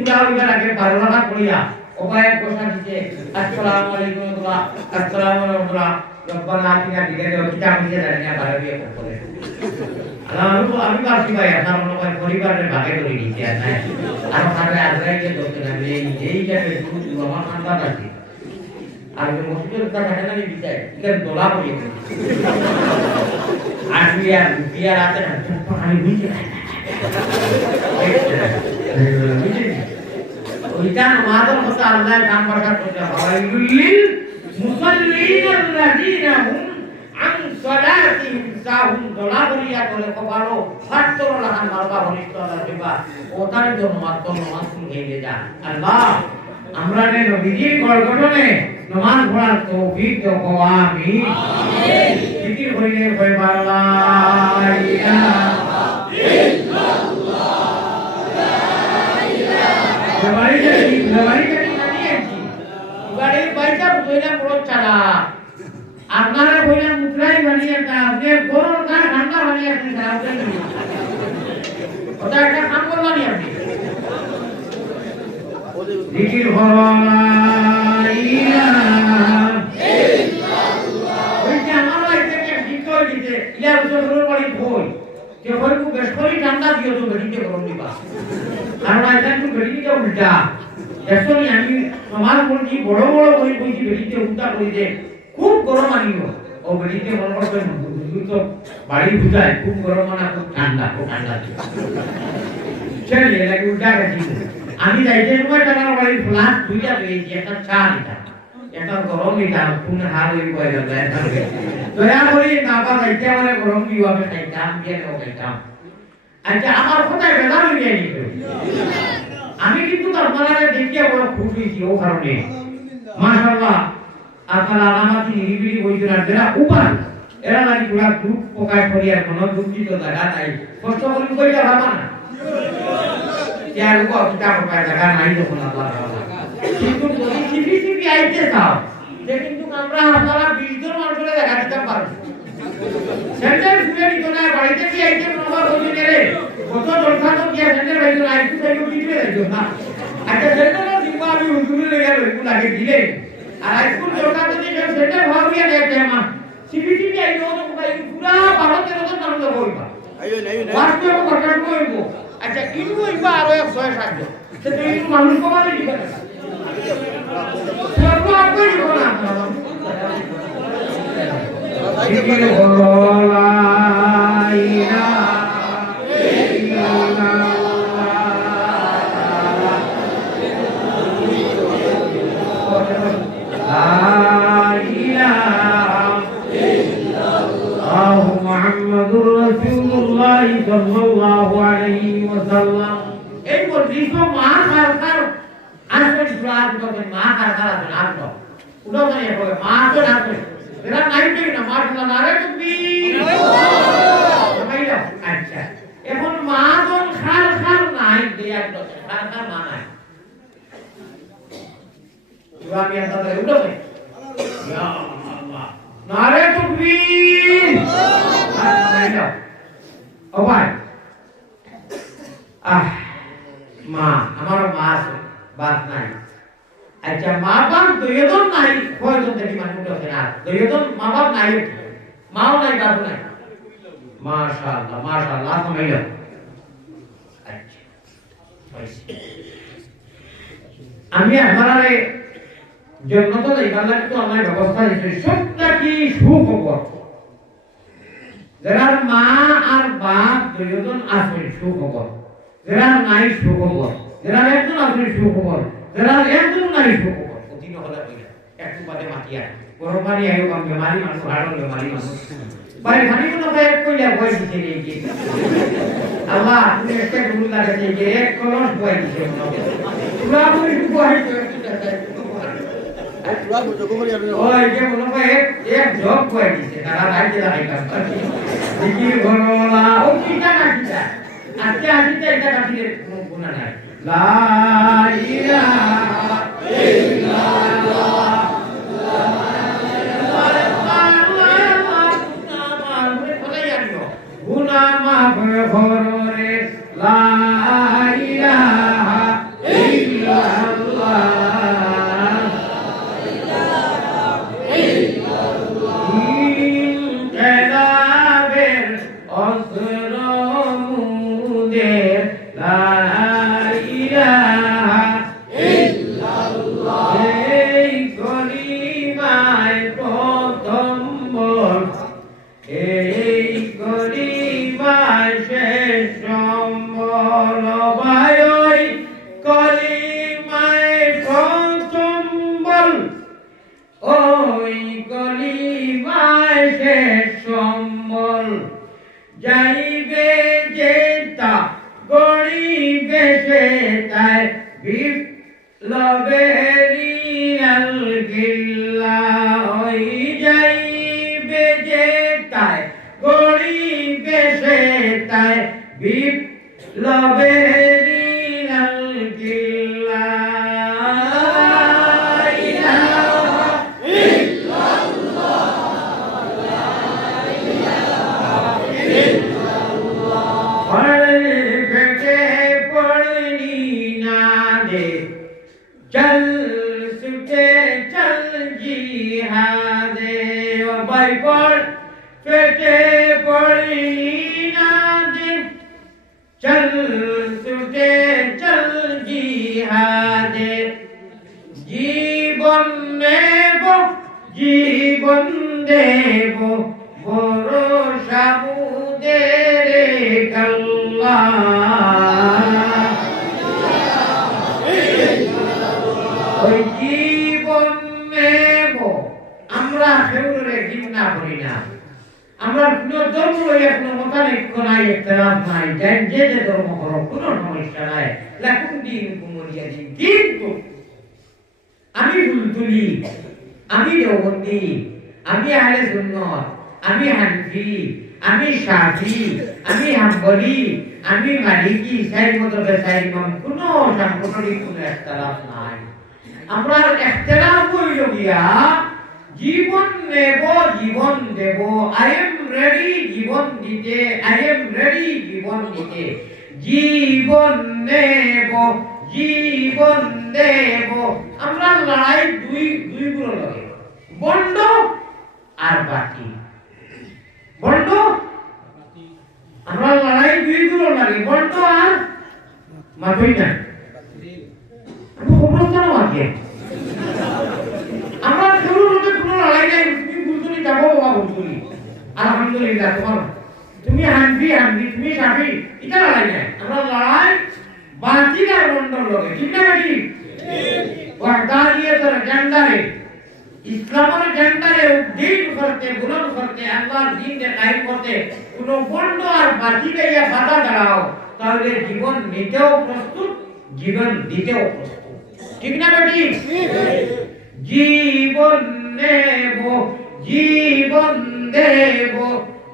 পুরাবার আগে 12 রাকাত পড়িয়া ওপায় বসা দিতে আসসালামু আলাইকুম ওয়া আসসালামু আলাইকুম রব্বানা আতিনা দিলে কিতাব নিয়ে দাঁড়িয়ে বারে দিয়ে করে আমি ভাবছি ভাই আপনার মনে হয় পরিবারের ভাগে করে নিয়েছে আর তাহলে আজরাই যে ধরতে লাগবে এইটা একটু আমার ঠান্ডা আছে আর যে মসজিদের কথা থাকে না বিচার এটা দোলা পড়ে আর বিয়ার আছে না আমি বুঝি ওইটা আমাদের কথা আল্লাহ কাম বরকত করতে ফাওয়াইলুল মুসাল্লিন আল্লাযীনা হুম আন সালাতিহিম সাহুন দলাবরিয়া করে কবালো ফাত্তর লাহান মারবা হনিস্তলা দিবা ওটার জন্য মাত্র নামাজ হয়ে যা আল্লাহ আমরা নে নবীজির গড়গড়নে নামাজ পড়ার তৌফিক দাও আমিন আমিন জিকির হইলে কইবা লা ইলাহা ইল্লাল্লাহ লা ইলাহা এবারে পয়সা বুঝাইলা বড় চালা আপনারা কইলা মুদ্রাই বানিয়ে তা আপনি বড় কা ঠান্ডা বানিয়ে আপনি খাওয়াতে ওটা একটা কাম করলাম আপনি জিকির হলা ইলাহা ইল্লাল্লাহ ওই যে আমার লাইফে যে জিকির দিতে ইয়ার জোর বাড়ি ভই যে হয় কো বেশ করে ঠান্ডা দিও তো বেরিতে গরম দিবা কারণ আইতা তো বেরিতে উল্টা এসনি আমি সমাজ পড়ছি বড় বড় করে কইছি বেরিতে উল্টা কইছে খুব গরম আনিও ও বেরিতে মনে করবে তো বাড়ি বুঝায় খুব গরম না খুব ঠান্ডা চলে লাগে উল্টা গেছি আমি যাইতে সময় টাকা বাড়ি ফ্লাস দুইটা পেয়েছি একটা চা দিতাম একটা গরম দিতাম কোন হাল হই কই গেল দয়া করে না বা যাইতে মানে গরম দিও আমি খাইতাম দিয়ে খাইতাম আচ্ছা আমার কোথায় বেলা হয়ে গেল আমি কিন্তু আপনারা দেখিয়ে বড় খুশি হয়েছি ও কারণে মাশাআল্লাহ আপনারা আমাকে নিরিবিলি বইছেন আর যারা উপর এরা লাগি পুরা গ্রুপ পকায় করিয়ার কোনো দুঃখিত জায়গা নাই কষ্ট করে কইরা ভাবা না ইয়ার উপর কিতাব পকায় জায়গা নাই যখন আল্লাহ কিন্তু যদি সিপি আইতে চাও যে কিন্তু আমরা আপনারা 20 জন মানুষের জায়গা দিতে পারবো সেন্টার ফুলে দিত না বাড়িতে কি আইতে প্রভাব হইছে রে কত দরকার তো কি সেন্টার বাইরে আইতে চাইও দিতে যাইও না আচ্ছা সেন্টার দিবা আমি হুজুরে লেগে রইবো লাগে দিলে আর আইস্কুল দরকার তো যে সেন্টার ভাবিয়া দেখতে মা সিবিটি আইলো তো ভাই পুরা 12-13 জন মানুষ হইবা আইও বাস্তব কথা কইব আচ্ছা ইনু হইবা আর 100-60 জন সেটা ইনু মানুষ কমালে দিবা সর্ব আপনি কোনা জিকির হলা ইলাহা ইল্লাল্লাহ মুহাম্মাদুর রাসূলুল্লাহ সাল্লাল্লাহু আলাইহি ওয়াসাল্লাম এই বলিস মা সরকার আসলে প্রার্থনা করে মা সরকার আসলে উড়ো মানে হবে মা তো আসবে এরা নাইতে না মারলা নারে তুমি ভাইয়া আচ্ছা এখন মা জন খাল খাল নাই দেয়া তো খাল খাল মা নাই আমি আপনাদের উঠো ইয়া আল্লাহ নারে তুমি ভাইয়া ও ভাই মা আমার মা আছে বাত নাই আচ্ছা মা বাপ দুইজন নাই কয়জন দেখি মানুষ আছে না দুইজন মা বাপ নাই মাও নাই বাপ নাই মাশাআল্লাহ সময় আচ্ছা আমি আপনারে জন্নত যাইবার লাগে তো আমার ব্যবস্থা দিছে সবটা কি সুখবর যারা মা আর বাপ দুইজন আছে সুখবর যারা নাই সুখবর যারা একজন আছে সুখবর যারা একজন নাই সুখবর অধীন হলে হইয়া একটু বাদে মাটিয়া গরম পানি আইও কম বেমারি মানুষ হাড় বেমারি মানুষ বাড়ি খানি কোনো এক কইলা বই দিছে রে কি আল্লাহ তুমি একটা ভুল লাগাতে যে এক কলস বই দিছে পুরা বই বই ওই যে মনে হয় এক জব বই দিছে তারা রাইতে লাগাইতাম দেখি ঘরওয়ালা ও কিটা না কিটা আজকে আজিতে এটা কাটিয়ে কোনো গুনাহ নাই লা ইলাহা ইল্লাল্লাহ গুনাহ মাফ কররে লা ইলাহা ইল্লাল্লাহ কেদাবের অসরমুদের লা ইলাহা ইল্লাল্লাহ এই গরিমায় প্রথম বল এই গরিমায় শেষ সম্বল ভাই ওই গরিমায় প্রথম বল ওই গরিমায় শেষ সম্বল যাইবে যেটা গরিবে সে তাই বিপ্লবেরি আলগিল্লা ওই যাইবে যেটায় গরিবে সে তাই বিপ্লবেরি আলগিল্লা चल सुटे चल जिहादे ओ भाई पढ़ फेटे पढ़ी ना दे चल सुटे चल जिहादे जीवन देव भरोसा मुदेरे कल्ला ওই জীবন নেব আমরা কেউরে ঘৃণা করি না আমরা কোন ধর্ম লইয়া কোন মতানৈক্য নাই ইখতিলাফ নাই যে ধর্ম করো কোন সমস্যা নাই লাকুম দিন কুমরিয়া দিন কিন্তু আমি বুলতুলি আমি দেওবন্দি আমি আহলে সুন্নাত আমি হানফি আমি শাফি আমি হাম্বলি আমি মালিকি সাইর মতবে সাইর ইমাম কোন সাংগঠনিক কোন ইখতিলাফ নাই আমরা ইখতিলাফ হইল গিয়া জীবন নেব জীবন দেব আই এম রেডি জীবন দিতে আই এম রেডি জীবন দিতে জীবন নেব জীবন দেব আমরা লড়াই দুই গুলো লাগে বন্ড আর বাকি বন্ড আমরা লড়াই দুই গুলো লাগে বন্ড আর মাতই না আমরা কোনো লড়াই নাই তুমি বুঝলি যাবো বাবা বুঝলি আলহামদুলিল্লাহ তোমার তুমি হানফি তুমি শাফি এটা লড়াই নাই আমরা লড়াই বাকি আর বন্ডর লগে ঠিক না বেটি ওয়াহদানিয়তের জেন্ডারে ইসলামের জেন্ডারে উদ্দিন করতে বুলন্দ করতে আল্লাহর দ্বীনকে কায়েম করতে কোনো বন্ড আর বাকি গাইয়া বাধা দাঁড়াও তাহলে জীবন নিতেও প্রস্তুত জীবন দিতেও প্রস্তুত ঠিক না বেটি জীবন নেব জীবন দেব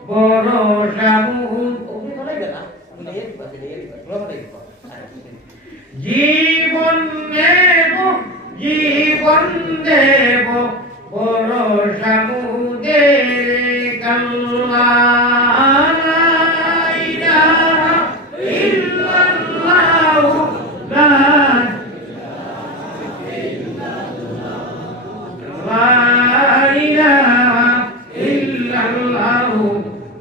ভরসা জীবন নেব জীবন দেব ভরসা মুদের কাল্লা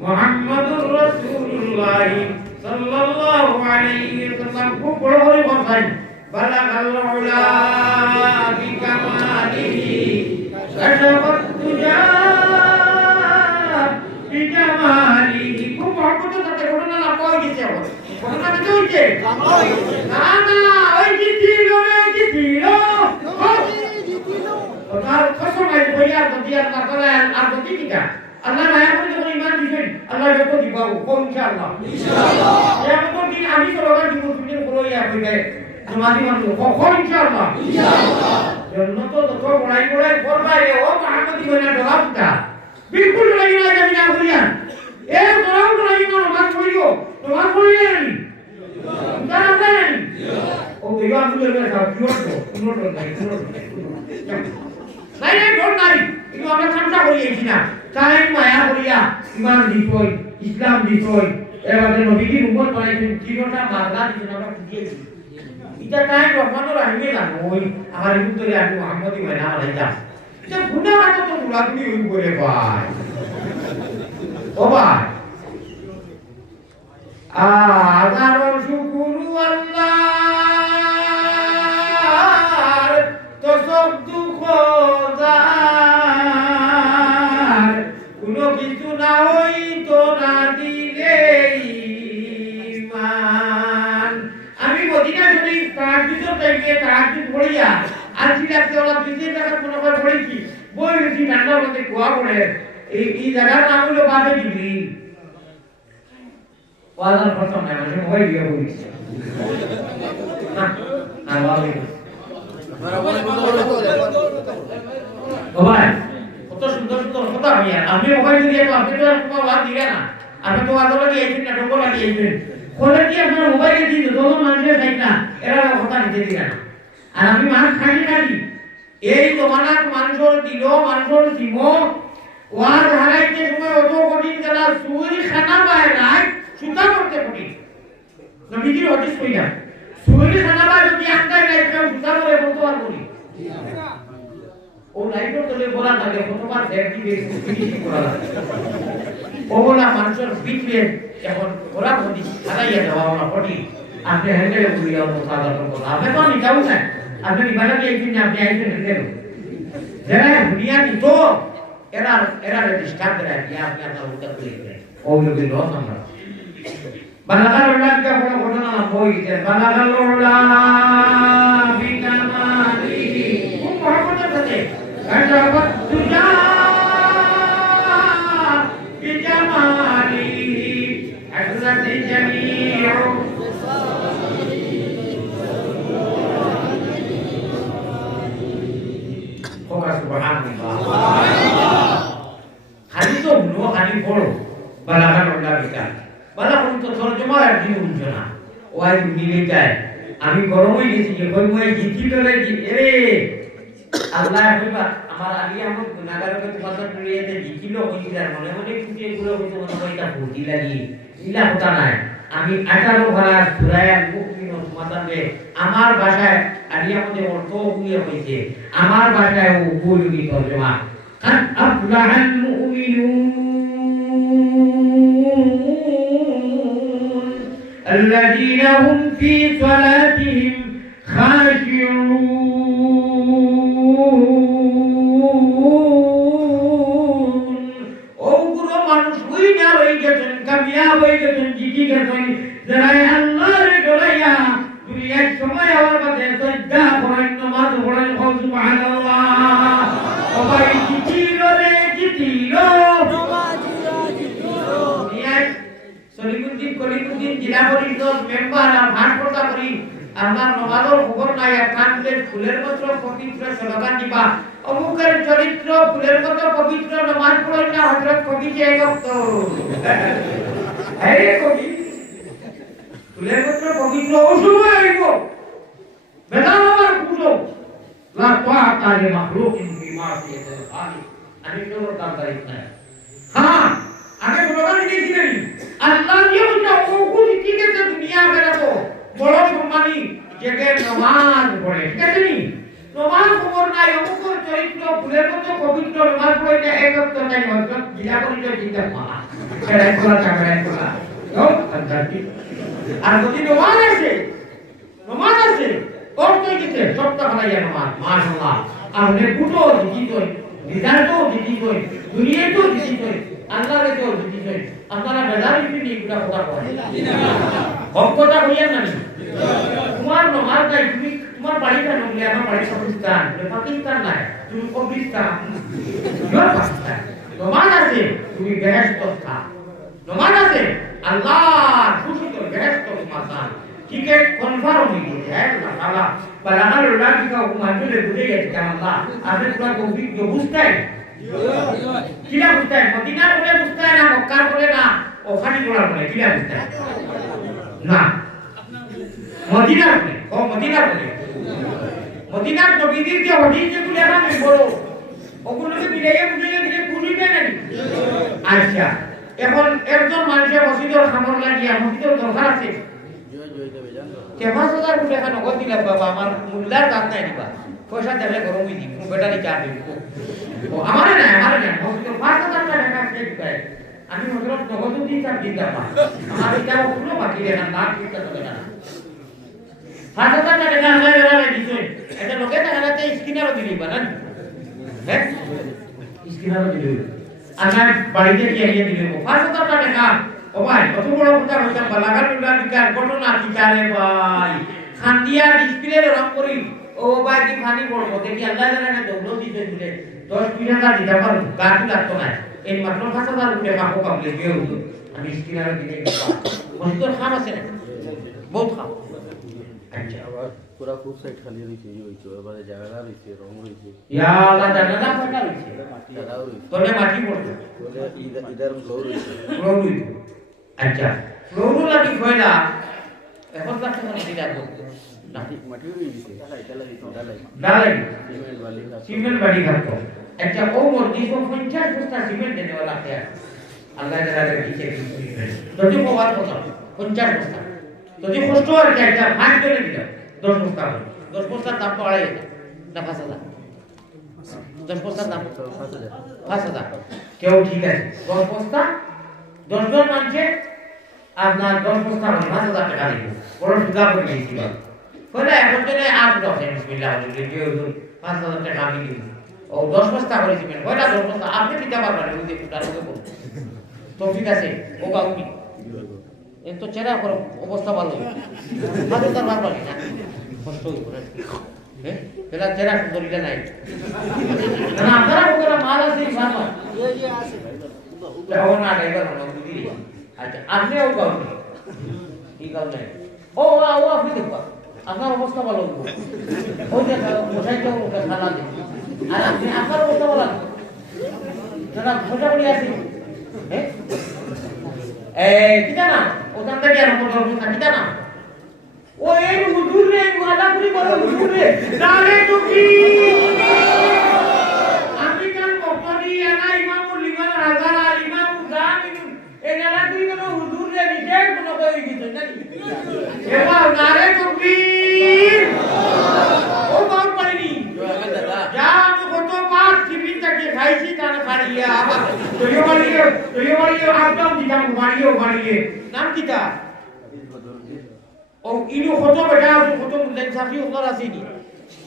মুহাম্মাদুর রাসূলুল্লাহ সাল্লাল্লাহু আলাইহি ওয়াসাল্লাম খুব বড় করে বলেন বালাগাল উলা বিকামালিহি ঘটনা কি হইছে না না ওই জিতিল ওটার কসম আছে বইয়া যদি আল্লাহ তাআলা আর যদি কিটা আল্লাহ মায়া করে যখন ঈমান দিবেন আল্লাহ যত দিবা ও ইনশাআল্লাহ ইয়া কোন দিন আমি তো লগা দিব তুমি বলো ইয়া কইবে সমাধি মানবো কখন ইনশাআল্লাহ জন্য তো বড়াই করবা রে ও মুহাম্মদি বলে ডলাটা বিলকুল লাগি না জানি না বলিয়া এ বড় লাগি না নামাজ পড়িও নামাজ পড়িয়ে নি জানা জানেন ও দেবা বলে না সব নোট নাই ডর নাই কিন্তু আমরা ঠান্ডা করিয়েছি না তাই মায়া করিয়া ইমান দিছই ইসলাম দিছই এবারে নবীজির উম্মত বানাইছেন জীবনটা বাদলা দিছেন আমরা বুঝিয়েছি এটা তাই রহমানুর রহিমে জানো ওই আমার উত্তরে আমি মুহাম্মদি হয় না আলাইহিস এটা গুনাহ আছে তো তুমি ওই করে ভাই ও ভাই আদার শুকুরু আল্লাহ তো সব দুঃখ যায় কোনো কিছু না হইতো না দিলে ঈমান আমি মদিনা শরীফ তাহাজ্জুদ থেকে তাহাজ্জুদ পড়িয়া আজকে রাতে ওলা 2 টাকা কোনো করে পড়েছি বই বেশি ঠান্ডার মধ্যে কুয়া পড়ে এই জায়গার নাম হলো বাবে ডিগ্রি ওয়াজার প্রথম না মানে মোবাইল দিয়ে বলিস না না বাবে ও ভাই কত সুন্দর সুন্দর কথা আমি মোবাইল দিয়ে তো আপনি তো কোনো ওয়াজ দিলেন না আপনি তো ওয়াজ লাগিয়েছেন না ডবল লাগিয়েছেন কোলে কি আপনার মোবাইলে দিয়ে তখন মানুষের চাই না এরা কথা নিতে দিলেন না আর আমি মানুষ খালি এই জমানার মানুষের দিল মানুষের জীব ওয়াজ হারাইতে সময় অত কঠিন গেলা সুই খানা বাইরে নাই সুতা করতে কঠিন নবীজির হাদিস কইলা সুই খানা বাইরে যদি একটা লাইফে সুতা করে বলতে পারবো নি ও লাইফের তলে বলা থাকে কতবার দেখ দিবে ফিনিশিং করা লাগে ওগুলা মানুষের ভিতরে এখন ওরা হাদিস হারাইয়া দেওয়া ওরা কঠিন আপনি হ্যান্ডেলে বুঝিয়া সাদা করবো আপনি তো নিতাও না আপনি ইবাদত এইদিন আপনি আইছেন হ্যান্ডেল যারা দুনিয়া নিত এরা ডিস্টার্ব করে আপনি আপনার উত্তর করে ওগুলো লস আমরা বানাগাল ওলা কা বড় ঘটনা বই যে বানাগাল ওলা বিকামালি খুব মহব্বতের সাথে আজাবাত দুজা বিজামালি আজরাতি জামিউ সুবহানাল্লাহ হাদিস নো হাদিস পড়ো বালাগান ওলা বিকাল বালা কোন তো তরজমা আর দিন উঠনা ওই মিলে যায় আমি গরম হয়ে গেছি যে কই মই জিতি চলে এরে আল্লাহ কইবা আমার আলী আহমদ গুনাহগারকে তোমাদের নিয়েতে জিতিলো হইছিলাম মনে মনে খুশি এগুলো হইতো মনে কইতা ফুটি লাগি ইলা কথা নাই আমি 18 ভাড়া সুরায়া মুমিন তোমাদের আমার ভাষায় আলী আহমদের অর্থ হইয়া হইছে আমার ভাষায় ও উপযোগী তরজমা কাদ আফলাহাল মুমিনুন الذين هم في صلاتهم خاشعون ওগুলো মানুষ হইনা হয়ে গেছেন কামিয়াব হয়ে গেছেন জিতি গেছেন যারা আল্লাহর ডরাইয়া দুনিয়ার সময় আমার কাছে সজ্জা করেন নামাজ পড়েন সুবহানাল্লাহ সবাই জিতিল রে জিতিল কলিমুদ্দিন জেলা পরিষদ মেম্বার আর ভাটপড়া করি আমার নবাদর খবর নাই আপনাদের ফুলের মতো পবিত্র সলাবান দিবা অমুকের চরিত্র ফুলের মতো পবিত্র নামাজ পড়েন না হযরত কবি যে ভক্ত এই কবি ফুলের মতো পবিত্র ওসব আইব বেদান আমার পুজো লা তাআতা লি মাখলুকিন ফি মাসিয়াতিল খালিক আমি তো কামদারি না হ্যাঁ আগে স্লোগান দিয়েছিলেন আল্লাহ নিয়ে না ওগুলি ঠিক আছে দুনিয়া বেরাবো বড় সম্মানী জেগে নামাজ পড়ে ঠিক আছে নি নামাজ খবর নাই অমুকের চরিত্র ফুলের মতো পবিত্র নামাজ পড়ে না একত্র নাই হযরত জিলা পরিচয় চিন্তা মা সেটাই করা চাকরাই করা ও আন্দাজি আর যদি নামাজ আছে অর্থ দিতে সবটা ভালো নামাজ মাশাআল্লাহ আপনি পুরো জিতই রিজাল্টও দিদি কই দুনিয়াতেও দিদি কই আল্লাহরে তো দিদি কই আপনারা বেজারি দিদি পুরা কথা কয় হক কথা কইয়া না তোমার নমার নাই তুমি তোমার বাড়িটা নগলি আমার বাড়ি পাকিস্তান পাকিস্তান নাই তুমি পাকিস্তান পাকিস্তান নমাজ আছে তুমি বেহেশত খা নমাজ আছে আল্লাহ খুশি করে বেহেশত মাসান ठीक है कन्फर्म हुई है अल्लाह ताला बलागल उलाकी का हुक्म है बुझे गए क्या अल्लाह आपने पूरा तौफीक जो बुझता है किला बुझता है मदीना बोले बुझता है ना मक्का बोले ना ओखानी बोले किला बुझता है ना मदीना बोले ओ मदीना बोले मदीना तो बिदिर के हदीस के बोले ना मैं बोलो ওগুলো কি বিদায়ে বুঝে গেছে বুঝিবে না আচ্ছা এখন একজন মানুষের মসজিদের খামর লাগিয়া মসজিদের দরকার আছে কেমন হাজার টাকা নগদ দিলাম বাবা আমার মূল্যার দাম নাই দিবা পয়সা দিলে গরমই দিব ব্যাটারি চার্জ দিব ও আমারে না মসজিদের 5000 টাকা সেট করে আমি মসজিদের নগদ দিই চার্জ দিতাম আমার এটা কোনো বাকি রে না লাখ দিতে হবে না 5000 টাকা আলাদা দিছে এটা লোকে টাকাতে স্কিনারও দিবা না হ্যাঁ স্কিনারও দিবে আমার বাড়িতে কি এগিয়ে দিবে 5000 টাকা ও ভাই কত বড় কথা হইতা বালাগার বিকার ঘটনা কি জানে ভাই খান্দিয়া ডিসপ্লের রং করি ও ভাই কি পানি পড়ব দেখি আল্লাহ জানে দৌড় দিতে দিলে 10,000 দিতে পারো গাছ লাগতো না এই মাত্র 5000 টাকা কাপো কমপ্লিট হয়ে হতো আমি স্কিনার দিতে মস্ত খাম আছে না বহুত খাম আচ্ছা আবার পুরা ফুল সাইড খালি রইছে এই হইছে এবারে জায়গা রইছে রং রইছে ইয়া আল্লাহ জান্নাত ফাটা রইছে জায়গা রইছে তোরে মাটি পড়ছে বলে ইদার ফ্লোর রইছে ফ্লোর রইছে আচ্ছা ফ্লোর লাগি কয়লা এখন কাছে কোন দিলা মাটি রইছে ডালাই সিমেন্ট বাড়ি খাতো আচ্ছা ও মর্দি তো 50 বস্তা সিমেন্ট দেনে वाला है আল্লাহ তাআলা দিতে যদি প্রবাদ কথা 50 বস্তা যদি কষ্ট আর কি একটা ভাগ করে দিল 10 বস্তা 10 বস্তার দাম তো আড়াই না 5000 10 বস্তার দাম 5000 কেউ ঠিক আছে 10 বস্তা 10 জন মানছে আপনার 10 বস্তা 5000 টাকা দিবে বড় সুদা করে দিয়েছিল বলে এখন যদি আট দশ বিসমিল্লাহ বলে যে 5000 টাকা আমি দিব ও 10 বস্তা করে দিবেন কয়টা 10 বস্তা আপনি দিতে পারবেন ওই যে ফুটার মধ্যে বল তো ঠিক আছে ও কাউনি এত চেরা করো অবস্থা ভালো হাতে তার ভালো না কষ্ট করে হ্যাঁ এলা চেরা সুন্দরীটা নাই না আপনারা ওরা মাল আছে ভালো এই আছে ও না ড্রাইভার হলো বুঝি আচ্ছা আপনি ও কাউনি কি কাউ নাই ও আপনি দেখবা আপনার অবস্থা ভালো ওই যে মশাইটা ওটা খালা দে আর আপনি আপনার অবস্থা ভালো না খোঁজা করে আসি হ্যাঁ কিটা না ওখান থেকে আর মতো অবস্থা কিটা না ও এই হুজুর রে ওয়াদা করি বড় হুজুর রে নালে দুকি আমি কাল কতনি আনা ইমামুল লিমান হাজার আর ইমাম জামিন এনারা দুই কোন হুজুর রে নিষেধ কোন কই দিতে নাকি এবার নালে দুকি ও বাপ পারিনি যা আমি কত মাছ টিফিন থেকে খাইছি তার খাইয়া আবার তোইও একদম দিতাম বাড়িয়ে নাম কিটা ও ইনু কত বেটা কত মুল্লেন সাফি ওকর আসেনি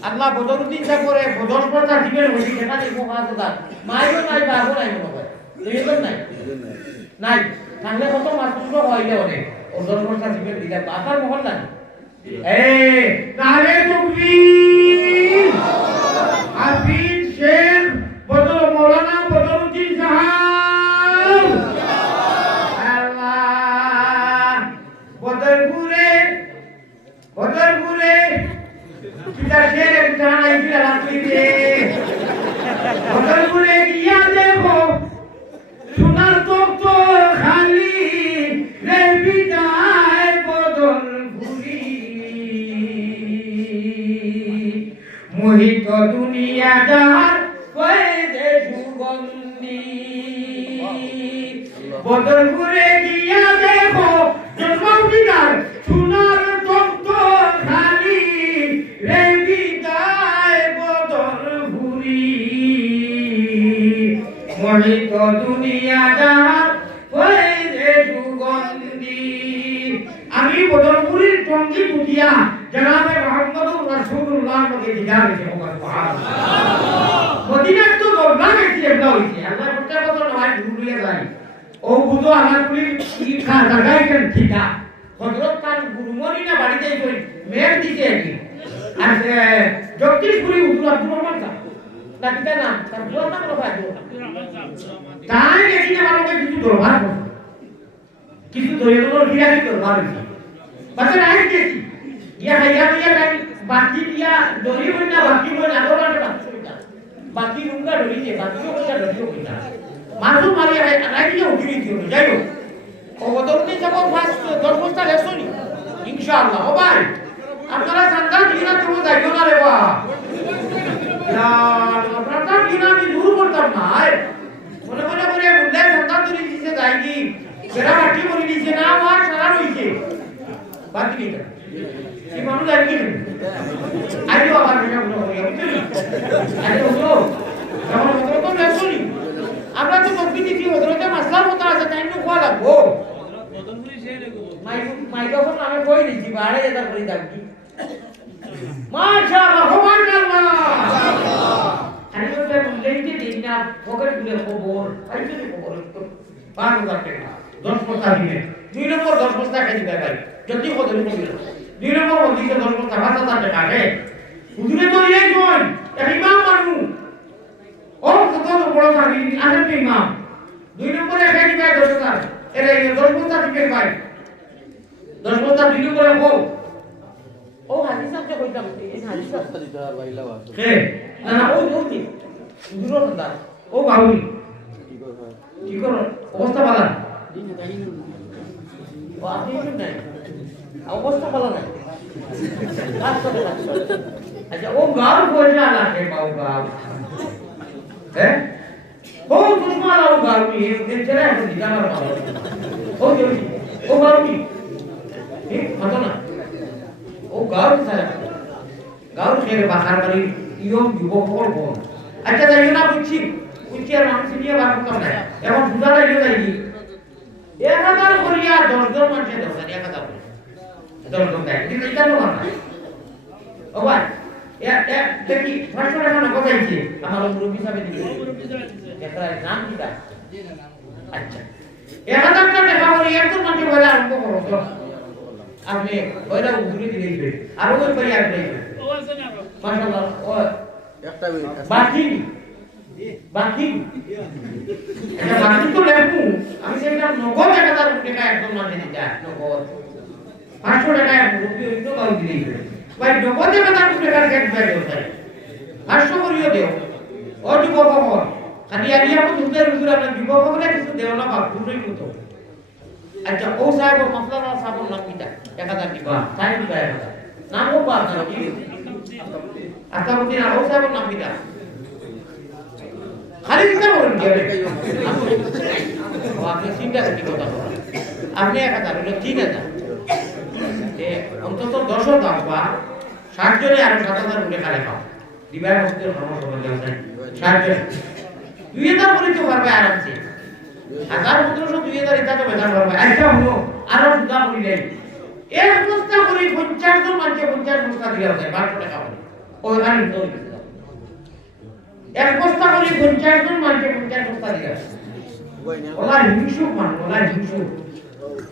আল্লাহ বদরুদ্দিন সাহেব করে বদর পড়তা দিবেন হইছে সেটা দেখো হাজার মাইও নাই বাবু নাই মনে হয় দুইজন নাই তাহলে কত মাছ পুরো হইলে অনেক ও বদর পড়তা দিবেন দিলা আপনার মহল নাই নারে তুকবীর হাফিজ শেখ বদর মৌলানা বদরুদ্দিন সাহেব আল্লাহ বদরপুরে কিটা শের জানাই দিলা রাত্রিতে বদরপুরে গিয়া দেখো সোনার তক্ত খালি রে বিদায় বদরপুরি মোহিত দুনিয়া যার কয়েদে সুগন্ধি বদরপুরে গিয়া দেখো জন্মদিনার সোনার তক্ত খালি রে বিদায় বদরপুরি মোহিত দুনিয়া যার কয়েদে সুগন্ধি আমি বদরপুরের টঙ্গি পুতিয়া জনাবে মুহাম্মদুর রাসূলুল্লাহ নকে দিদার হয়েছে সুবহানাল্লাহ মদিনার তো দরবার হইছে আল্লাহ প্রত্যেক বছর নয় ঘুরে লইয়া যায় ও বুঝো আমার পুরি কি খা জায়গায় কেন ঠিক না হযরত তার গুরুমনি না বাড়িতে কই মেয়ের দিতে কি আর জগদীশপুরি হুজুর আব্দুর রহমান সাহেব না কিতা নাম তার পুরো নাম রফা তাই দেখি না আমাকে কিছু দরবার কিছু ধরে তো গিরানি দরবার হইছে বাসে নাই দেখি ইয়া ইয়া বাকি দিয়া দরি হই না বাকি হই না দরবার বাকি রুঙ্গা ধরিছে বাকি ওটা ধরিও কইতা মাসু মারি রাইতে উঠি দিও যাইও ও বদলতে যাব ফার্স্ট 10 বস্তা লেসনি ইনশাআল্লাহ ও ভাই আপনারা সন্তান দিনা তুমি যাইও না রে বা ইয়া আপনারা দিনা আমি দূর করতাম না মনে মনে করে মুন্ডা সন্তান ধরি দিছে যাইকি সেরা মাটি বলি দিছে না আর সারা রইছে বাকি নিটা কি মানুষ আর কি আইও আবার এটা বলো আরে বলো আমার মত তো লেসনি আমরা তো মসজিদে কি হযরতে মাসলার মত আছে তাই তো কোয়া লাগবো মাইক্রোফোন আমি কই দিছি বাড়ে এটা করি থাকি মাশাআল্লাহ সুবহানাল্লাহ আমি তো বলতে দিন না পকেট খুলে খবর আইছে খবর 5000 টাকা 10 বস্তা দিবে 2 নম্বর 10 বস্তা খাই দিবে ভাই যদি কত দিবে 2 নম্বর ওদিকে 10 বস্তা 5000 টাকা রে হুজুরে তো এই কোন এক ইমাম মানু ও কত বড় সাহি আছেন ইমাম 2 নম্বরে খাই দিবে 10000 এর 10 বস্তা দিবে ভাই 10 বস্তা 2 নম্বরে হো ও হাদিস আছে কইতাম এই হাদিস আছে দিতে আর ভাইলা আছে কে না ও কি হুজুর না ও বাউরি কি করো অবস্থা ভালো ও আপনি শুন নাই অবস্থা ভালো না আচ্ছা ও গাঁও পয়সা লাগে বাউ গাঁও হ্যাঁ ও দুশ্মন ও গাঁও কি এই ছেলে এখন দিদার ভালো ও গাঁও কি ঠিক মাতো না ও গাঁও ছাড়া গাঁও ছেড়ে বাসার বাড়ি ইয়ং যুবক বল আচ্ছা যাই না বুঝছি আর মানুষ নিয়ে বার করতাম না এখন সুদা লাগলে যাই 1000 করিয়া 10 জন মানুষে 10,000 10 দেয় কিন্তু এটা তো না ও ভাই দেখি 500 টাকা না কথাইছে আমার মুরব্বি সাহেব দিবে একটা নাম কিটা আচ্ছা 1000 টাকা করে একজন মানুষ বলে আরম্ভ করো তো আপনি ওইটা ঘুরে দিলেই আর ওই পরে আর দিই মাশাআল্লাহ ও একটা বাকি এটা বাকি তো লেখু আমি সেটা নগদ 1000 টাকা একদম মানে দিতে নগদ 500 টাকা রুপি হইতো বাউ দিলেই ভাই নগদ 1000 টাকা কেট পাই ওটাই 500 করিও দেও ও দিব খবর খালি আরিয়া মত উঠে রুজুর আপনি দিব খবরে কিছু দেও না বাপ দুটোই মতো আচ্ছা ও সাহেব মাফলানা সাহেব নাম কিটা 1000 দিবা তাই দিবা 1000 নাম ও বাপ না কি আকারুদ্দিন ও সাহেব নাম কিটা খালি দিতে বলেন কি আপনি চিন্তা করতে কথা বলেন আপনি 1000 হলো 3000 যে অন্তত 10 দাম বা 60 জনে আর 7000 করে খালি খাও দিবার মস্তির সমস্যা হয়ে যাচ্ছে 60 জন 2000 করে তো পারবে আরামসে 1500 2000 এটা তো বেজান পারবে আচ্ছা হলো আর সুদা করি নাই এক বস্তা করে 50 জন মানুষে 50 বস্তা দিলে হয় 1200 টাকা হবে ওই গাড়ি তো এক বস্তা করে 50 জন মানুষে 50 বস্তা দিলে ওলা হিংসু মান ওলা হিংসু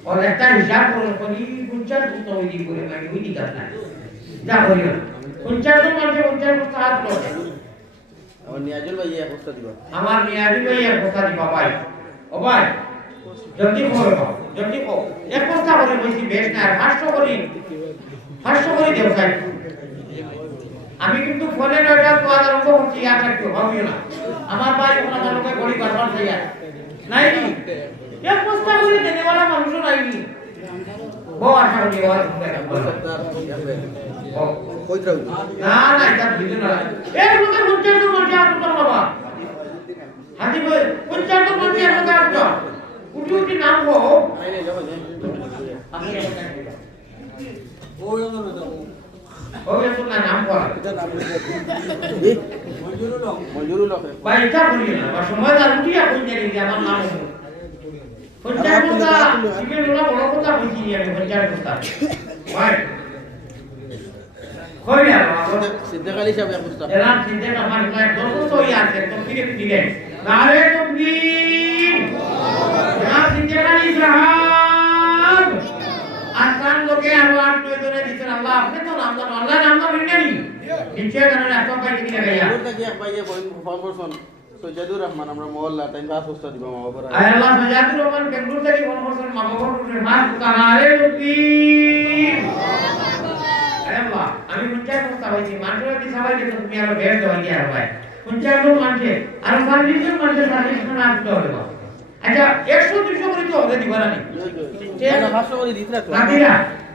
और একটা হিসাব করে কোনি 50 বস্তা ওই দি করে মানে ওই দি কাজ না যা করিও 50 জন মানুষে 50 বস্তা হাত লোটে আমার নিয়াজুল ভাই এক বস্তা দিবা আমার নিয়াজুল ভাই এক বস্তা দিবা ভাই ও ভাই জলদি করো জলদি কো এক বস্তা করে বেশি বেশ না 500 করে দেও ভাই আমি কিন্তু ফোনে নয়টা তো আরম্ভ করছি আর একটু ভাবিও না আমার ভাই ওনা লোকে গড়ি কাটবার চাই নাই নি এক বস্তা করে দেনে वाला মানুষ নাই নি বড় আশা করি ওর কই দাও না না এটা দিন না এক লোকে 50 জন মরছে আর তো বাবা হাজি ভাই 50 জন মরছে আর তো উঠি উঠি নাম গো আইলে যাও আমি ওই তো না নাম করা এটা নাম মজুরুল হক ভাই এটা বলি না বা সময় আর উঠিয়া কই জানি যে আমার নাম পঞ্চায়েত কথা ইবে লোলা বড় কথা বুঝি আমি পঞ্চায়েত কথা ভাই কই না সিদ্দিক আলী সাহেব এক বস্তা এরা সিদ্ধে আমার নাই দশ তো হই আছে তো ফিরে দিলে নারে তাকবীর জনাব জিন্দেগানি সাহাব আসান লোকে আল্লাহ নয় ধরে দিছেন আল্লাহ আপনি তো নাম জানো আল্লাহ নাম তো বিন্দানি নিচে জানেন এত পাই কি লাগাইয়া ওটা কি এক ভাইয়ে ফোন করছেন সৈয়দুর রহমান আমরা মহল্লা টাইম পাস হস্তা দিব মা বাবা আয় আল্লাহ সৈয়দুর রহমান বেঙ্গলুরু থেকে ফোন করছেন মা বাবা করে মাস নারে তাকবীর আয় আল্লাহ আমি মুঞ্জার করতে হইছি মানুষের কি সবাই দেখো তুমি আর বের দাও কি আর ভাই মুঞ্জার লোক মানছে আর সার্ভিসের মানছে সার্ভিস না আসতে হবে আচ্ছা 100 200 করে তো হবে দিবা না না 500 করে দিতরা তো নাদিরা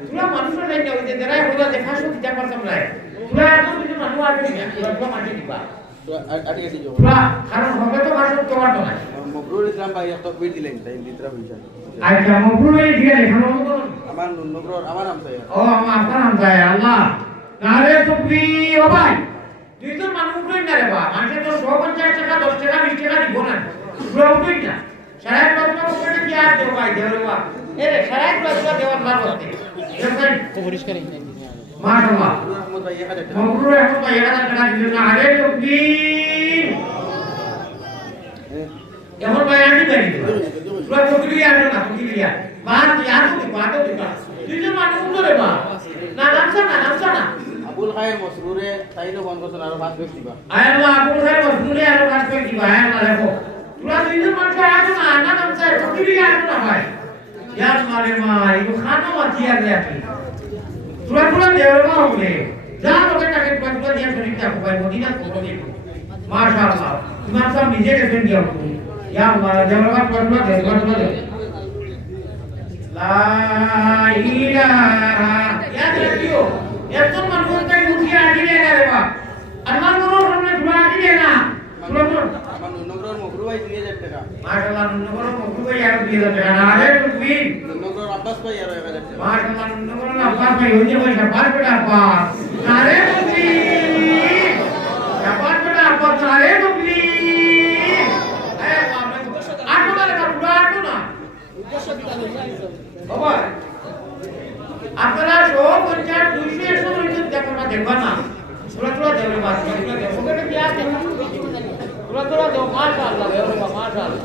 তোমরা মানুষের লাইন ওই যে দেরাই হলো যে 500 দিতে পারতাম না তোমরা এত কিছু মানুষ আছে না তোমরা মানছে দিবা তো আটি আটি যাও তোমরা কারণ হবে তো 500 তো পারতো না মকরুল ইসলাম ভাই একটা কই দিলেন তাই দিতরা হইছে আচ্ছা মকরুল ভাই ঠিক আছে খানো তো আমার নকরুল আমার নাম তাই ও আপনার নাম তাই আল্লাহ নারে তাকবীর ও ভাই দুইজন মানুষ উঠেন না রে বা মানুষে তো 150 টাকা 10 টাকা 20 টাকা দিব না পুরো উঠেন না সারা প্রশ্ন করে কি আর দেব ভাই দেব রে বা এ সারা প্রশ্ন দেওয়ার না বলতে দেখেন পরিষ্কার মাশাআল্লাহ আহমদ ভাই 1000 টাকা মকরুল এখন ভাই 1000 টাকা দিলেন নারে তাকবীর এখন ভাই আমি দেই পুরো তাকবীর আর না তাকবীর বাদ ইয়াদ তো বাদ তো দুইজন মানুষ উঠে বা না নামছা না আবুল খায়ের মসরুরে তাইনো ফোন করছেন আর 5 ব্যক্তি বা আয় আল্লাহ আবুল খায়ের মসরুরে আর 5 ব্যক্তি বা আয় আল্লাহ দেখো তোরা দুইজন মানুষ আছো না না নামছা তাকবীর আর না ভাই ইয়ার মারে মা এই খানো মাছি আর দেখি তোরা দেওয়া হবে যা তোকে টাকা তোরা দিয়ে শরীরটা ভাই মদিনা করে দিই মাশাআল্লাহ ইমাম সাহেব নিজে গেছেন দিও ইয়া আল্লাহ দেওয়া করবা দেওয়া লা ইলাহা ইয়াদ রাখিও একজন মানুষ তাই উঠিয়ে আদিলে না রে বাপ আল্লাহর নূর সামনে ধুয়া আদিলে না আমার নকরুল মকরুল ভাই 2000 টাকা মাশাআল্লাহ নূর মকরুল ভাই আর 2000 টাকা না রে তুকবীর নকরুল আব্বাস ভাই আর 1000 টাকা মাশাআল্লাহ নূর আব্বাস ভাই হইছে ভাই সাবাস বেটা আব্বাস না রে তুকবীর সাবাস বেটা আব্বাস না রে তুকবীর আয় আল্লাহ আটো না রে পুরা আটো না বাবা আপনারা 150 200 100 পর্যন্ত দেখো না দেখবা না তোরা দেবে বাস তোরা দেবো ওকে কি আছে তোরা দেবো মাশাআল্লাহ মাশাআল্লাহ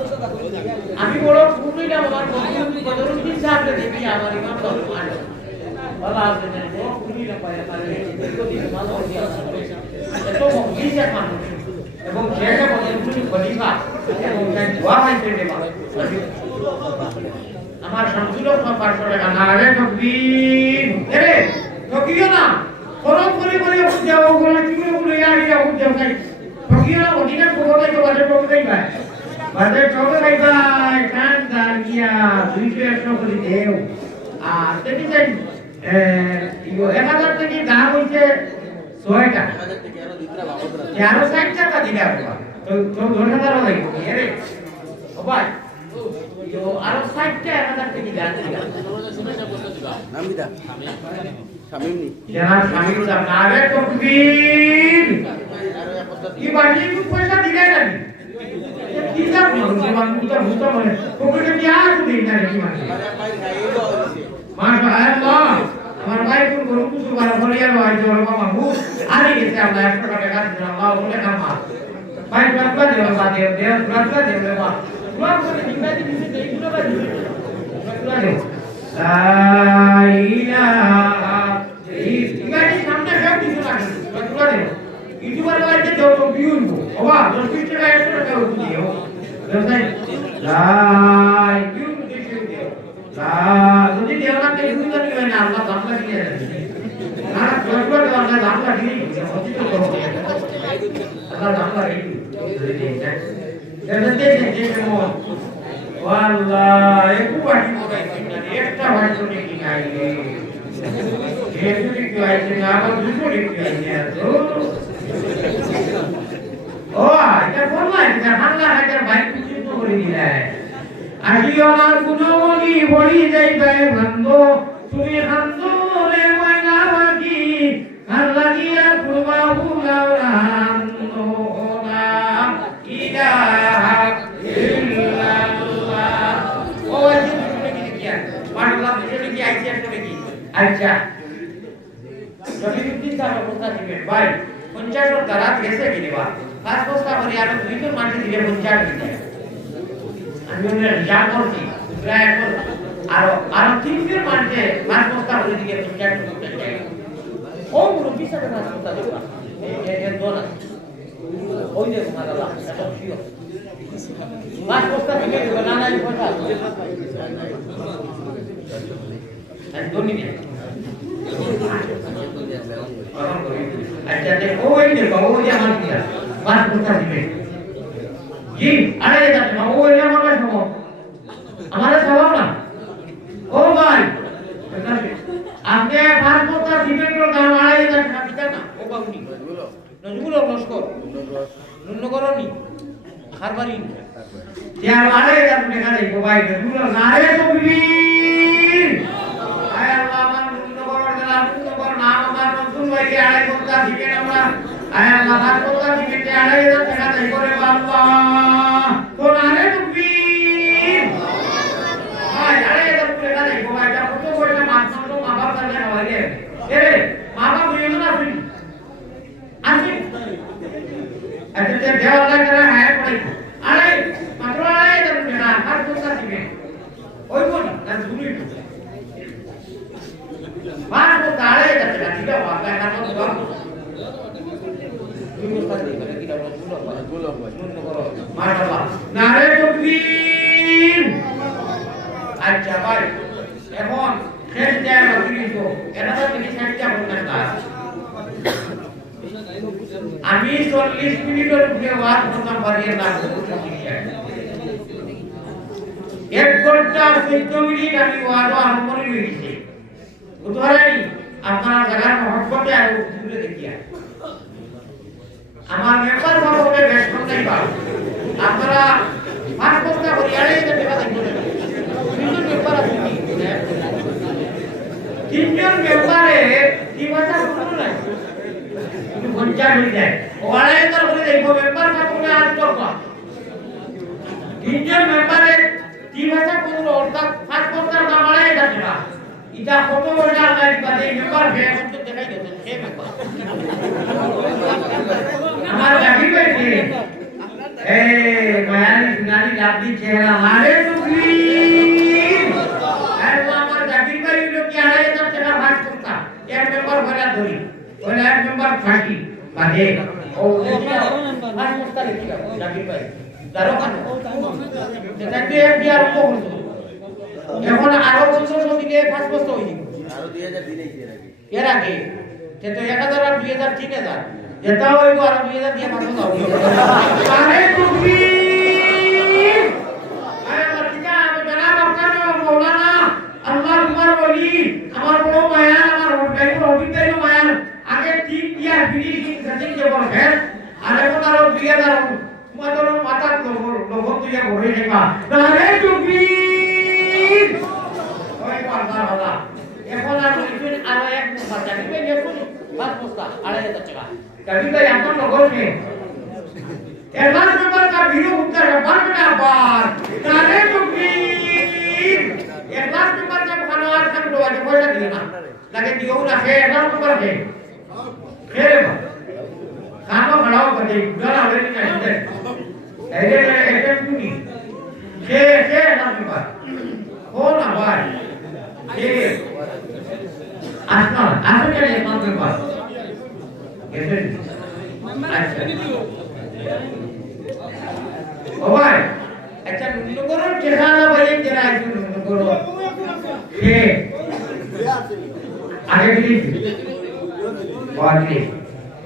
আমি বড় পুরোটা আমার বদরুদ্দিন সাহেব দেখি আমার ইমাম সাহেব ভালো আছে না ও পুরোটা পায় পারে দেখো দিকে ভালো আছে এত মহিলা মানুষ এবং যেটা বদরুদ্দিন খলিফা এবং তার দোয়া হইছে রে আমার শামসুল হক 500 টাকা না রে তাকবীর এরে ঠকিও না খরচ করে যাও ওগুলো চুলে ওগুলো আর যাও যাও তাই ঠকিও না ওদিকে কোথায় তো বাজার ঠকতেই ভাই বাজার ঠকে ভাই ভাই কান দাঁড়িয়া 200 100 করে দেও আর দেখি যাই 1000 টাকা দাম হইছে 6 টাকা 1000 টাকা আর দিতরা বাবদরা 60 টাকা দিলে আপা তো 2000 লাগবে এরে ও ভাই আরো 60 টাকা 1000 টাকা দিলা নাম দিদা শামিমনি জনাব শামিম সাহেব নারে তাকবীর আর 1 কি বাকি পয়সা দিলে না কি সব মুস্তা মুস্তা মানে পকেটে কি আর দিই না কি মানে আরে ভাই খাইলো হইছে মাশাআল্লাহ আমার ভাই কোন গরু কুসু বালা ফলিয়া ভাই জোর বাবা মু আরে গেছে আমরা 100 টাকা দিন আল্লাহ বলে কামা ভাই প্রাপ্ত দেব বাবা দেব প্রাপ্ত দেব বাবা পুরো করে জিম্মাদি দিতে দেই পুরো ভাই প্রাপ্ত দেব লা ইলাহা ইল্লাল্লাহ সামনে সব কিছু লাগে প্রাপ্ত দেব ইউটিউবার লাইতে দাও তো ভিউ বাবা 10 20 টাকা 100 টাকা দিও দেখেন লাই ভিউ দিও লা যদি দেওয়া কে ভিউ তো নিবে না আল্লাহ দাম লাগিয়ে দেবে না প্রাপ্ত দেব আল্লাহ দাম লাগিয়ে দিবে আল্লাহ দাম লাগিয়ে দিবে والله একটু বাকি মনে একটা ভাষণ কি নাই যেহেতু কি আছে না আবার দুটো লিখতে আছে ও এটা বললা এটা হাঙ্গা হাজার ভাই কিছু করে দিলে আসিও না কোনো বলি বলি যাইবে বন্ধু তুমি হান্দো রে মাইনা বাকি আর লাগিয়া কুবাবু লাউরান ওনা ইলাহা আচ্ছা জলিলউদ্দিন স্যার কথা দিবেন ভাই 50 টাকা রাত গেছে কি দিবা পাঁচ বস্তা করে আর দুইজন মাটি দিলে 50 দিতে আমি ওনার হিসাব করছি প্রায় আর তিনজন মাটিতে পাঁচ বস্তা করে দিলে 50 করতে চাই ও মুরব্বী সাথে পাঁচ বস্তা দেবা এর দোনা ওই যে মাদালা এটা শিও পাঁচ বস্তা দিলে না না পয়সা আর দোনি নেই अच्छा देखो वो ही देखो वो क्या मान दिया बात पूछता जी जी अरे ये तो वो ये हमारा स्वभाव हमारा स्वभाव ना ओ भाई आपके बात पूछता जीवन को काम आ रहा है तो कितना ना ओ बाबूनी नजुलो नस्को नुन्नो करो नी हर बारी क्या आ रहा है तो देखा देखो भाई नजुलो नारे तो भी आया बाबा नुन्नो करो जरा नुन्नो करो नाम हमारा ভাইকে আড়াই ঘন্টা দিবেন আমরা আয় আল্লাহ হাত করতে দিবেন যে আড়াই হাজার টাকা দেই করে বাবা কোন আরে তুমি ভাই আড়াই হাজার টাকা দেই ভাই যা কত কইলা মানছো তো মা বাপ জানে না ভাই এ মা বাপ বুঝে না আসি আসি আচ্ছা যে দেওয়ালা করে হায় পড়ে আরে মাত্র আড়াই হাজার টাকা হাত করতে দিবেন ওই কোন না জুরি बात को ताले जाते हैं ठीक है बात है ना तो बात तुम उसका नहीं बने कि बोलो करो माशाल्लाह नारे तकबीर अच्छा भाई এখন শেষ যায় বাকি তো এটা তো তিনি শেষটা বলতেন না আমি 40 মিনিটের উপরে ওয়াজ করতাম পারিয়ে না 1 ঘন্টা 14 মিনিট আমি ওয়াজ আরম্ভ করে নিয়েছি উদাহরণ আপনারা জায়গার মহব্বতে আর উঠে দেখিয়া আমার মেম্বার বাবা বলে বেশ নাই বা আপনারা পাঁচ বস্তা হরিয়ালে দেখা দেখবেন তিনজন মেম্বার আছে তিনজন মেম্বারে কি ভাষা শুনুন না কিন্তু পঞ্চাশ হয়ে যায় ওয়ালে তার বলে দেখবো মেম্বার থাকবে আজ টাকা তিনজন মেম্বারে কি ভাষা কোন অর্থাৎ পাঁচ বস্তার দাম আড়াই যাচ্ছে না এটা কত বছর আগে বাদে মেম্বার হয়ে করতে দেখাই দিতেন সে মেম্বার আমার গাড়ি পেয়েছে এই মায়ানি সুনানি লাভলি চেহারা মারে টুকলি আর আমার গাড়ি পাই লোক কি আড়াই হাজার টাকা ভাগ করতা এক মেম্বার ভরা ধরি ওই এক মেম্বার ফাঁকি বাদে ও ভাগ করতা লিখি গাড়ি পাই দারো কান এটা দিয়ে এক দিয়ে আরম্ভ করতো এখন আরো বছর দিকে 5 বছর হই আরো 2000 দিলেই এর আগে যে তো 1000 আর 2000 3000 যেটা হইবো আর 2000 দিয়ে 500 দাও আরে তুমি আরে মাটিকা আমি জানাব আপনার মাওলানা আল্লাহ তোমার বলি আমার বড় মায়া আমার অভিজ্ঞানী মায়া আগে 3 ইয়ার ফিনিশিং সেটিং যে বলছে আরে কোথাও 2000 তোমাদের মাথা লোভ দিয়ে ভরে যাবা আরে তুমি এখন আর কিছু আরো এক মুখা যাবে দেখুন পাঁচ বস্তা আড়াই হাজার টাকা कभी तो यहाँ पर लोगों ने एडवांस पेपर का वीडियो उत्तर है बार बेटा बार नारे तो प्लीज एडवांस पेपर का खाना आज कर दो आज पैसा देना लगे दियो ना है एडवांस पेपर है खेरे बा खाना बनाओ बजे घर आवे नहीं चाहिए ऐसे ऐसे क्यों छे एडवांस पेपर हो ना भाई ये आसना आसना क्या एडवांस पेपर कैसे अच्छा ओ भाई अच्छा नुगरो चेहरा भाई जरा ऐसे नुगरो ये आगे भी बहुत ही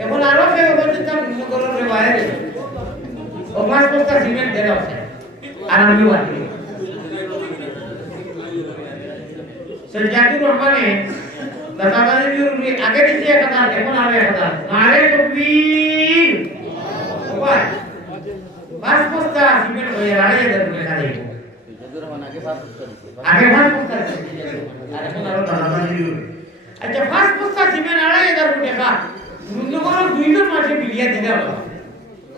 এখন আরো কে বলতে চান নুগরো রে বাইরে ও মাস বস্তা সিমেন্ট দেওয়া আছে আর আমি বাকি সরজাতুর রহমানে দাদাবাড়ি দিয়ে আগে দিতে 1000 এখন আরো 1000 নারে তকবীর ওই পাঁচ বস্তা সিমেন্ট হয়ে 2500 টাকা দেব সরজাতুর রহমান আগে পাঁচ বস্তা আর এখন আরো দাদাবাড়ি আচ্ছা পাঁচ বস্তা সিমেন্ট 2500 টাকা নুনগর দুইজন মাসে বিলিয়া দিতে হবে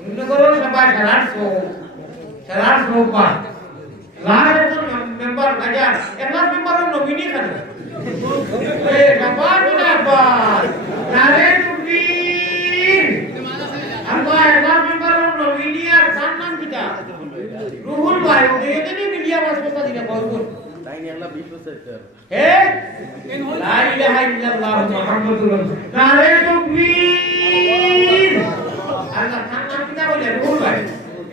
নুনগর সবাই 700 পা লাস্ট মেম্বার আচ্ছা একলাস মেম্বারের নমিনি খানে Kapan kenapa? Narik tukin. Apa yang member দইতে নি মিলিয়া মাছ বস্তা দিলে কইবুন তাই নি আল্লাহ 20% হে লা ইলাহা ইল্লাল্লাহ মুহাম্মাদুর রাসূল নারে তাকবীর আল্লাহ খানা পিতা বলে রুল ভাই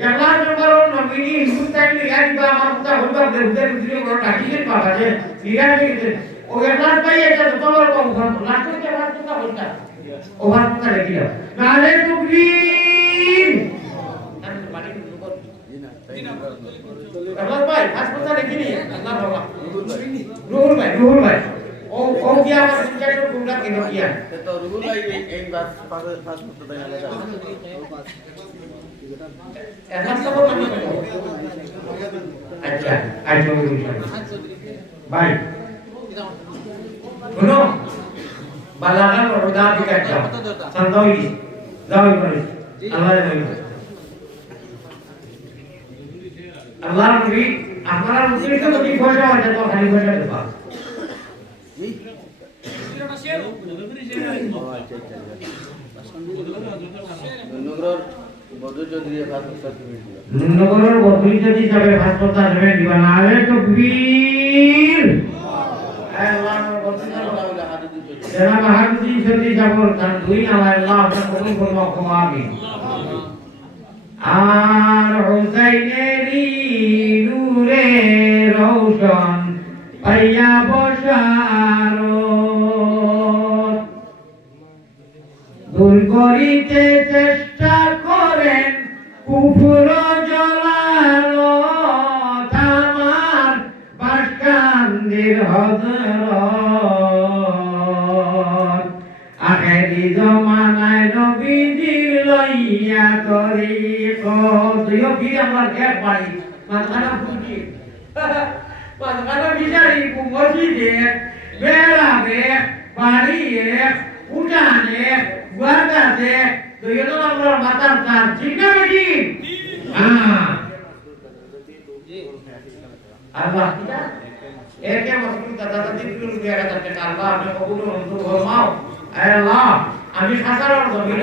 আল্লাহ দরবারও নবীনি হিন্দুস্তানি ইয়ানি বা আমার কথা হলবা দেউদের ভিডিও করে রাখিছেন বাবা যে নিরানি ও আল্লাহ ভাই এটা তোমার কম কম লাস্ট কে বাদ কথা বলতা ও বাদ কথা লিখি দাও নারে তাকবীর আমি বাড়ি লোক জি না আল্লাহ ভাই খাস কথা লিখি নি আল্লাহ বাবা রুহুল ভাই ও কি আমার সুজাটো তোমরা কেন কিয়া তো রুহুল ভাই এই বাস ফাস্ট করতে দেয় আলাদা এখন সব মানে আচ্ছা আচ্ছা ভাই শুনো বালাগান রোদা বিকাট যাও সন্তাই যাও করে আল্লাহ আল্লাহ নবী আপনারা মুসলিম তো কি পয়সা আছে তো খালি পয়সা দেবা নগর বদর যদি ভাত প্রস্তাব দিবেন নগরের বদর যদি যাবে ভাত প্রস্তাব দিবেন দিবা না আরে তাকবীর আল্লাহর বদর যারা মাহাদি যদি যাব তার দুই নাম আল্লাহ আপনার কবুল করুন আমিন আর হুসাইনেরি নূরে রওশন পাইয়া বসারো দূর করিতে চেষ্টা করেন কুফর জ্বলালো তামার বাসকান্দির হযরত আখেরি জমানায় নবীজির লইয়া তরিকত তুইও কি আমার এক বাড়ি মাঝখানা ফুটি মাঝখানা বিচারি মসজিদে বেড়াবে বাড়ি উঠানে গুয়াগাতে তুইও তো আমার মাথার কাজ ঠিক না বেটি হ্যাঁ আল্লাহ কিটা একে মসজিদ দাদা দিন রুপিয়া টাকা আল্লাহ আপনি কবুল মঞ্জুর ফরমাও আয় আল্লাহ আমি হাজারের জমিন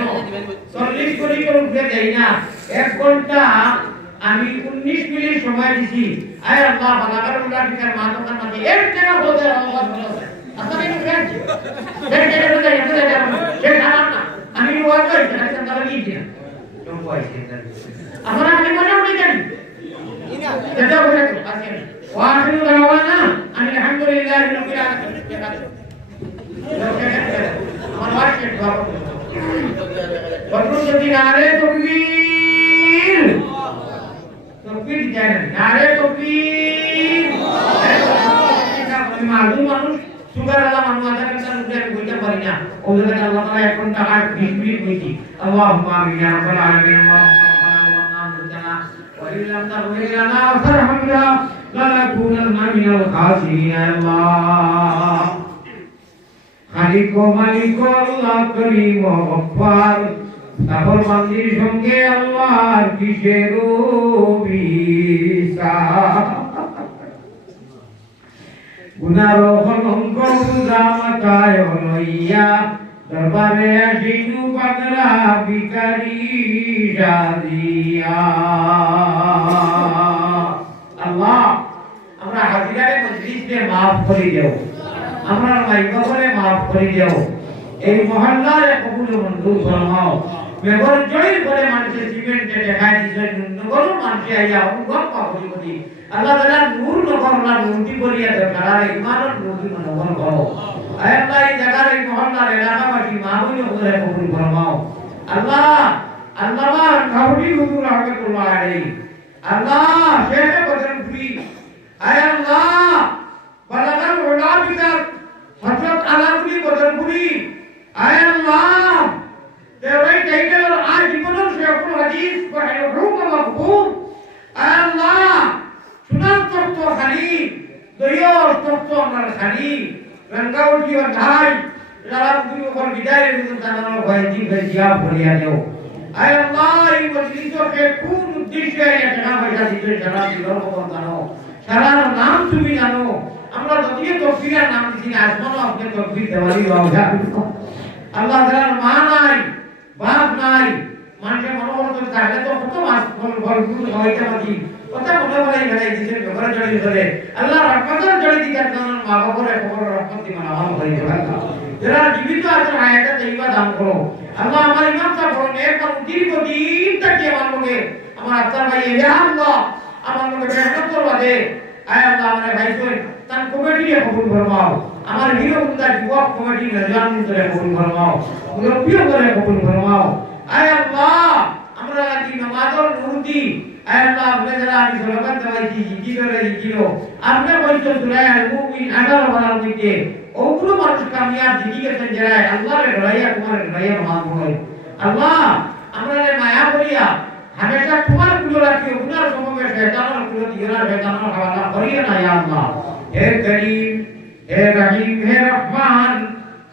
40 কোটি রুপিয়া দেই না 1 ঘন্টা আমি 19 মিনিট সময় দিছি আয় আল্লাহ বালাগার উল্লা ঠিকার মা দোকান মাঝে 1 টাকা বলতে আল্লাহ বলছে আসলে কি ফ্রেন্ড দেখে বলতে সে খারাপ না আমি ওয়াজ করি না তাহলে কি দিনা তুমি কইছেন আমরা আমি মনে মনে জানি ইনা যেটা বলে আছে ওয়াখিরু দাওয়ানা আলহামদুলিল্লাহি রাব্বিল আলামিন আমার ওয়াইফের বাবা বদরুল যদি নারে তাকবীর তাকবীর জানেন নারে তাকবীর আমি মানুষ সুগার আলা মানুষ আধার কাছে উঠে আমি বলতে পারি না ও জায়গায় আল্লাহ তাআলা এখন টাকা 20 মিনিট কইছি আল্লাহুম্মা আমিন ইয়া রাব্বাল আলামিন وإن لم تغفر لنا وترحمنا لنكونن من الخاسرين الله খালিক ও মালিক আল্লাহ করিম ও গফফার তারপর বান্দির সঙ্গে আল্লাহর কিসের বিচার গুনার কলঙ্ক জামাতায় লইয়া দরবারে আসিনু পাগলা ভিখারি সাজিয়া আল্লাহ আমরা হাজিরারে মজলিসে maaf করে দেও আমরা মাইকবরে maaf করে দেও এই মহল্লারে কবুল মঞ্জুর ফরমাও মেঘর জয় করে মানুষের সিমেন্টে দেখাই দিছে নগর মানুষ আইয়া উগম পাবলি বলি আল্লাহ তাআলা নূর নগরলা নূরটি করিয়া দরকার ইমানের নূরটি নগর করো আল্লাহ এই জায়গার এই মহল্লার এলাকাবাসী মাহবুব করে কবুল ফরমাও আল্লাহ আল্লাহ খাওড়ি হুজুর রহমাতুল্লাহ আলাইহি আল্লাহ শেখ বদরপুরি আয় আল্লাহ বালাগার ওলা বিচার হযরত আলাউদ্দিন বদরপুরি আয় আল্লাহ দেওয়াই টাইটেল আর জীবনের শেখুল হাদিস পড়ে রূপ মাকবুল আয় আল্লাহ সুনাম তত্ত্ব খালি দয়ার তত্ত্ব আমার খালি রঙ্গাউটি ও ঢাই আলাউদ্দিন ওপর বিদায় দিতে জানানো হয়েছে বেজিয়া ভরিয়া দেও আয় আল্লাহ এই মজলিসকে কোন উদ্দেশ্যে এটা পয়সা দিতে সারা দিলর খবর জানো সারার নাম তুমি জানো আমরা যদিও তকবীরের নাম দিছি না আসমানও আপনি তকবীর দেওয়ালি বাউজা আল্লাহ তাআলার মা নাই বাপ নাই মানুষের মনোবল তো তাহলে তো কত মাস বল হইতে পারি কথা মনে বলাই বেলাই দিছেন ঘরে জড়ি ধরে আল্লাহ রহমতের জড়ি দিতার জন্য মা বাবারে খবর রহমত দিবেন আমার হয়ে যাবে যারা জীবিত আছেন হায়াতে দেইবা দান করো আল্লাহ আমার ইমাম সাহেব বলেন একবার দীর্ঘদিন থেকে আমার লোকে আমার আফতার ভাই ইয়া আল্লাহ আমার লোকে মেহনত করবা দে আয় আল্লাহ আমার ভাই কই তার কমিটি কবুল ফরমাও আমার হিরো মুন্দা যুবক কমিটি নজরান করে কবুল ফরমাও মুরব্বিও করে কবুল ফরমাও আয় আল্লাহ আমরা লাগি নামাজের নুরতি আয় আল্লাহ আপনি যারা আমি সলাবাত দেওয়াইছি জিকিরে জিকিরো আপনি বলছো সূরা আল মুমিন 18 বারের মধ্যে ওগুলো মানুষ কামিয়াব জিকি গেছেন যারা আল্লাহর ডরাইয়া তোমার ডরাইয়া মানবো আল্লাহ আমরা মায়া করিয়া हमेशा तुम्हार कुलो राखी गुनाह समो में शैतान कुलो दिगरा शैतान हवाला करिए ना या अल्लाह हे करीम हे रहीम हे रहमान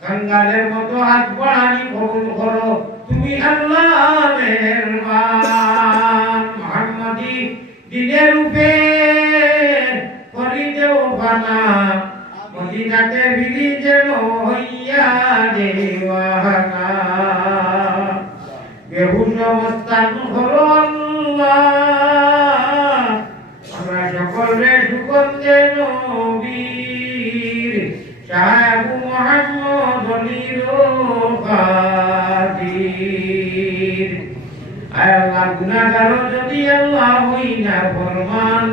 कंगालेर मतो हाथ बढ़ानी कबूल करो তুমি আল্লাহ মেহেরবান মুহাম্মাদি দিনের রূপে করি দেও বানা মদিনাতে ভিড়ি যেন হইয়া দেওয়ানা বেহুশ অবস্থান হলো আল্লাহ আমরা সকলে সুগন্ধে নবীর সাহেব মুহাম্মদ আলীর খাতির আল্লাহ গুনাহগার যদি আল্লাহ হই না ফরমান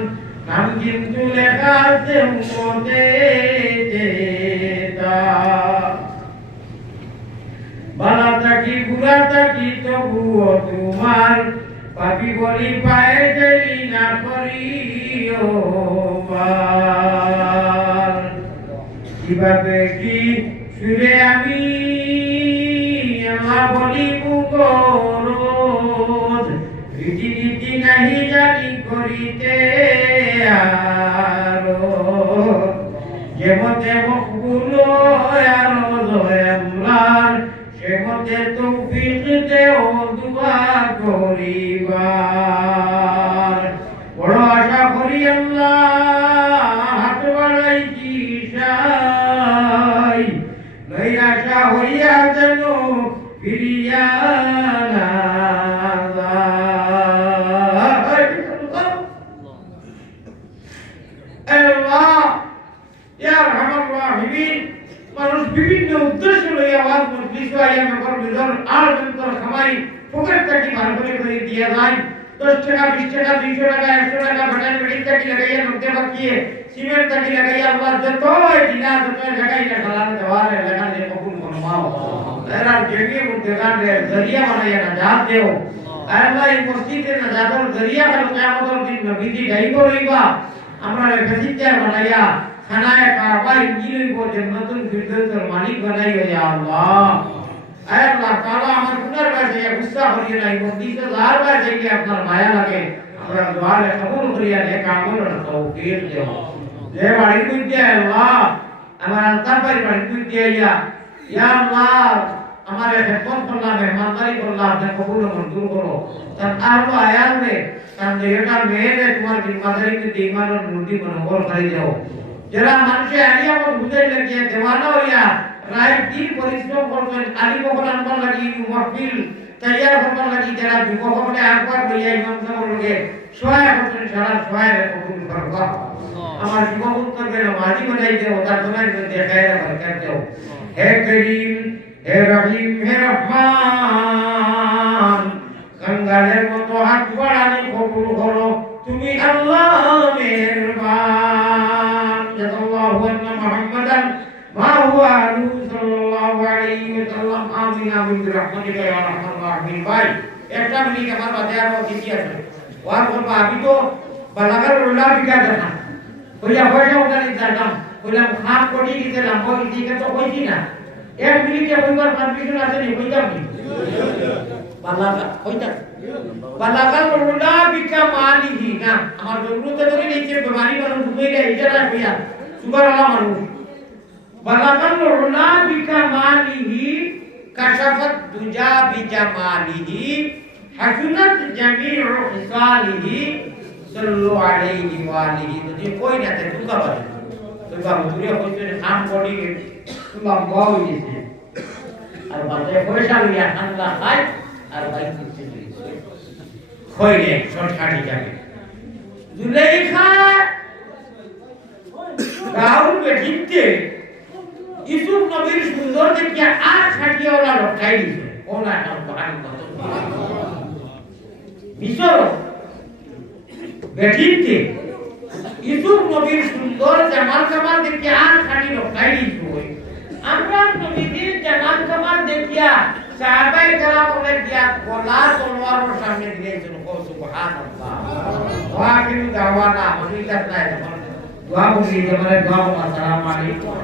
নাম কিন্তু লেখা আছে উম্মতে যেটা বালা থাকি বুড়া থাকি তবুও তোমার পাপি বলি পায়ে দেরি না করিও পার কিভাবে কি সুরে আমি আমার বলি মুখরোধ রীতি নাহি জানি করিতে আরো যেমতে মকবুল আরো জয়ম্লার সেমতে তৌফিক দেও দুআ করিবার বড় আশা করি আল্লাহ হাত বাড়াইছি সাই নৈরাশা হইয়া যেন ফিরিয়া না আল্লাহ ইয়া রহমান রাহিমিন মানুষ বিভিন্ন উদ্দেশ্য লইয়া আওয়াজ মজলিস আইয়া মেম্বার বিজন আর যন্ত্র খামাই পকেট থেকে মারবলে করে দিয়া যায় 10 টাকা 20 টাকা 200 টাকা 100 টাকা বাটান মেডিক থেকে লাগাইয়া নকতে বাকিয়ে সিমেন্ট থেকে লাগাইয়া আল্লাহ যতই দিনা যতই লাগাইয়া সালাম দেওয়ারে লাগালে কবুল ফরমাও এরা জমিয়ে মুদ্দান রে জরিয়া বানাইয়া নাজাত দেও আল্লাহ এই মসজিদে নাজাতের জরিয়া কাল কিয়ামতের দিন নবীজি গাইব রইবা আমরা ফেসিলিটি বানাইয়া খানায় কারবা ইঞ্জিন কো জান্নাতুল ফিরদৌসের মালিক বানাইও ইয়া আল্লাহ আয় আল্লাহ তাআলা আমার গুনার কাছে গুসা করিয়ে নাই মসজিদে লারবার থেকে আপনার মায়া লাগে আমরা দোয়ারে কবুল করিয়া নেক আমল তৌফিক দেও যে বাড়ি কইতে আল্লাহ আমার আন্তার বাড়ি কইতে ইয়া আল্লাহ हमारे हेफाजत करना मेहमानदारी करना अपने कबूल मंजूर करो तन आरो आयात में तन देगा मेरे तुम्हारी जिम्मेदारी की दीवान और नूरी मनोवर कर जाओ जरा मनुष्य आलिया को बुझे लगे दीवाना हो या राइट दिन परिश्रम करते आली को बनने लगी महफिल तैयार होने लगी जरा जुको को अपने आंखों में लिया इमाम साहब लोगे सोया होते सारा सोया कबूल करवा हमारे जुको को करके नमाजी बनाई दे होता तुम्हारे में देखाया बरकत दो हे करीम हे रहीम हे रहमान कंगालेर मतो हाथ বাড়ানি কবুল করো তুমি আল্লাহ মেহেরবান জাল্লাহু আন্না মুহাম্মাদান মা হুয়া আলু সাল্লাল্লাহু আলাইহি ওয়াসাল্লাম আমিন আমিন বিরহমাতিকা ইয়া আরহামার রাহিমিন ভাই একটা মিনিট আমার বাদে আর কিছু আছে ওয়ার বলবা আমি তো বালাগার উল্লা বিকা জানা কইলা পয়সা উঠানি জানতাম কইলাম খাপ কোটি দিলাম ওই দিকে তো কইছি না एक मिनट के बंगार परमिशन আছে নি কইতাম নি বালাগা কইতাম বালাগা উল্লা বিকা মালিহি না আমার জরুরতে ধরে নিচে বেমারি মানুষ ঘুমিয়ে ইজারা কইয়া সুগার আলা মানুষ বালাগা উল্লা বিকা মালিহি কাশাফত দুজা বিজামালিহি হাসুনাত জামিউ খিসালিহি সাল্লু আলাইহি ওয়া আলিহি যদি কই না তে তুকা বলে তুকা মুরিয়া কইতে নাম পড়ি तुम गाओ जैसे और बातें पैसा लिया खाना खाए और भाई कुछ खोई ले शॉर्ट खाटी जाके जुलेखा राहुल बेटिते ইসুফ নবীর সুন্দর দেখিয়া আর ছাটিয়া ওলা লটকাই দিছে ওলা নাম বাহান কত মিশর বেটিতে ইসুফ নবীর সুন্দর জামাল কামাল দেখিয়া আর ছাটি লটকাই দিছে আমরা নবীর জামাল কামাল দেখিয়া সাহাবায়ে কেরাম বলে দিয়া গলা তলোয়ারের সামনে দিয়েছেন ও সুবহানাল্লাহ ওয়া আখিরু দাওয়ানা আলহামদুলিল্লাহ দোয়া করি যে মানে দোয়া আসসালামু আলাইকুম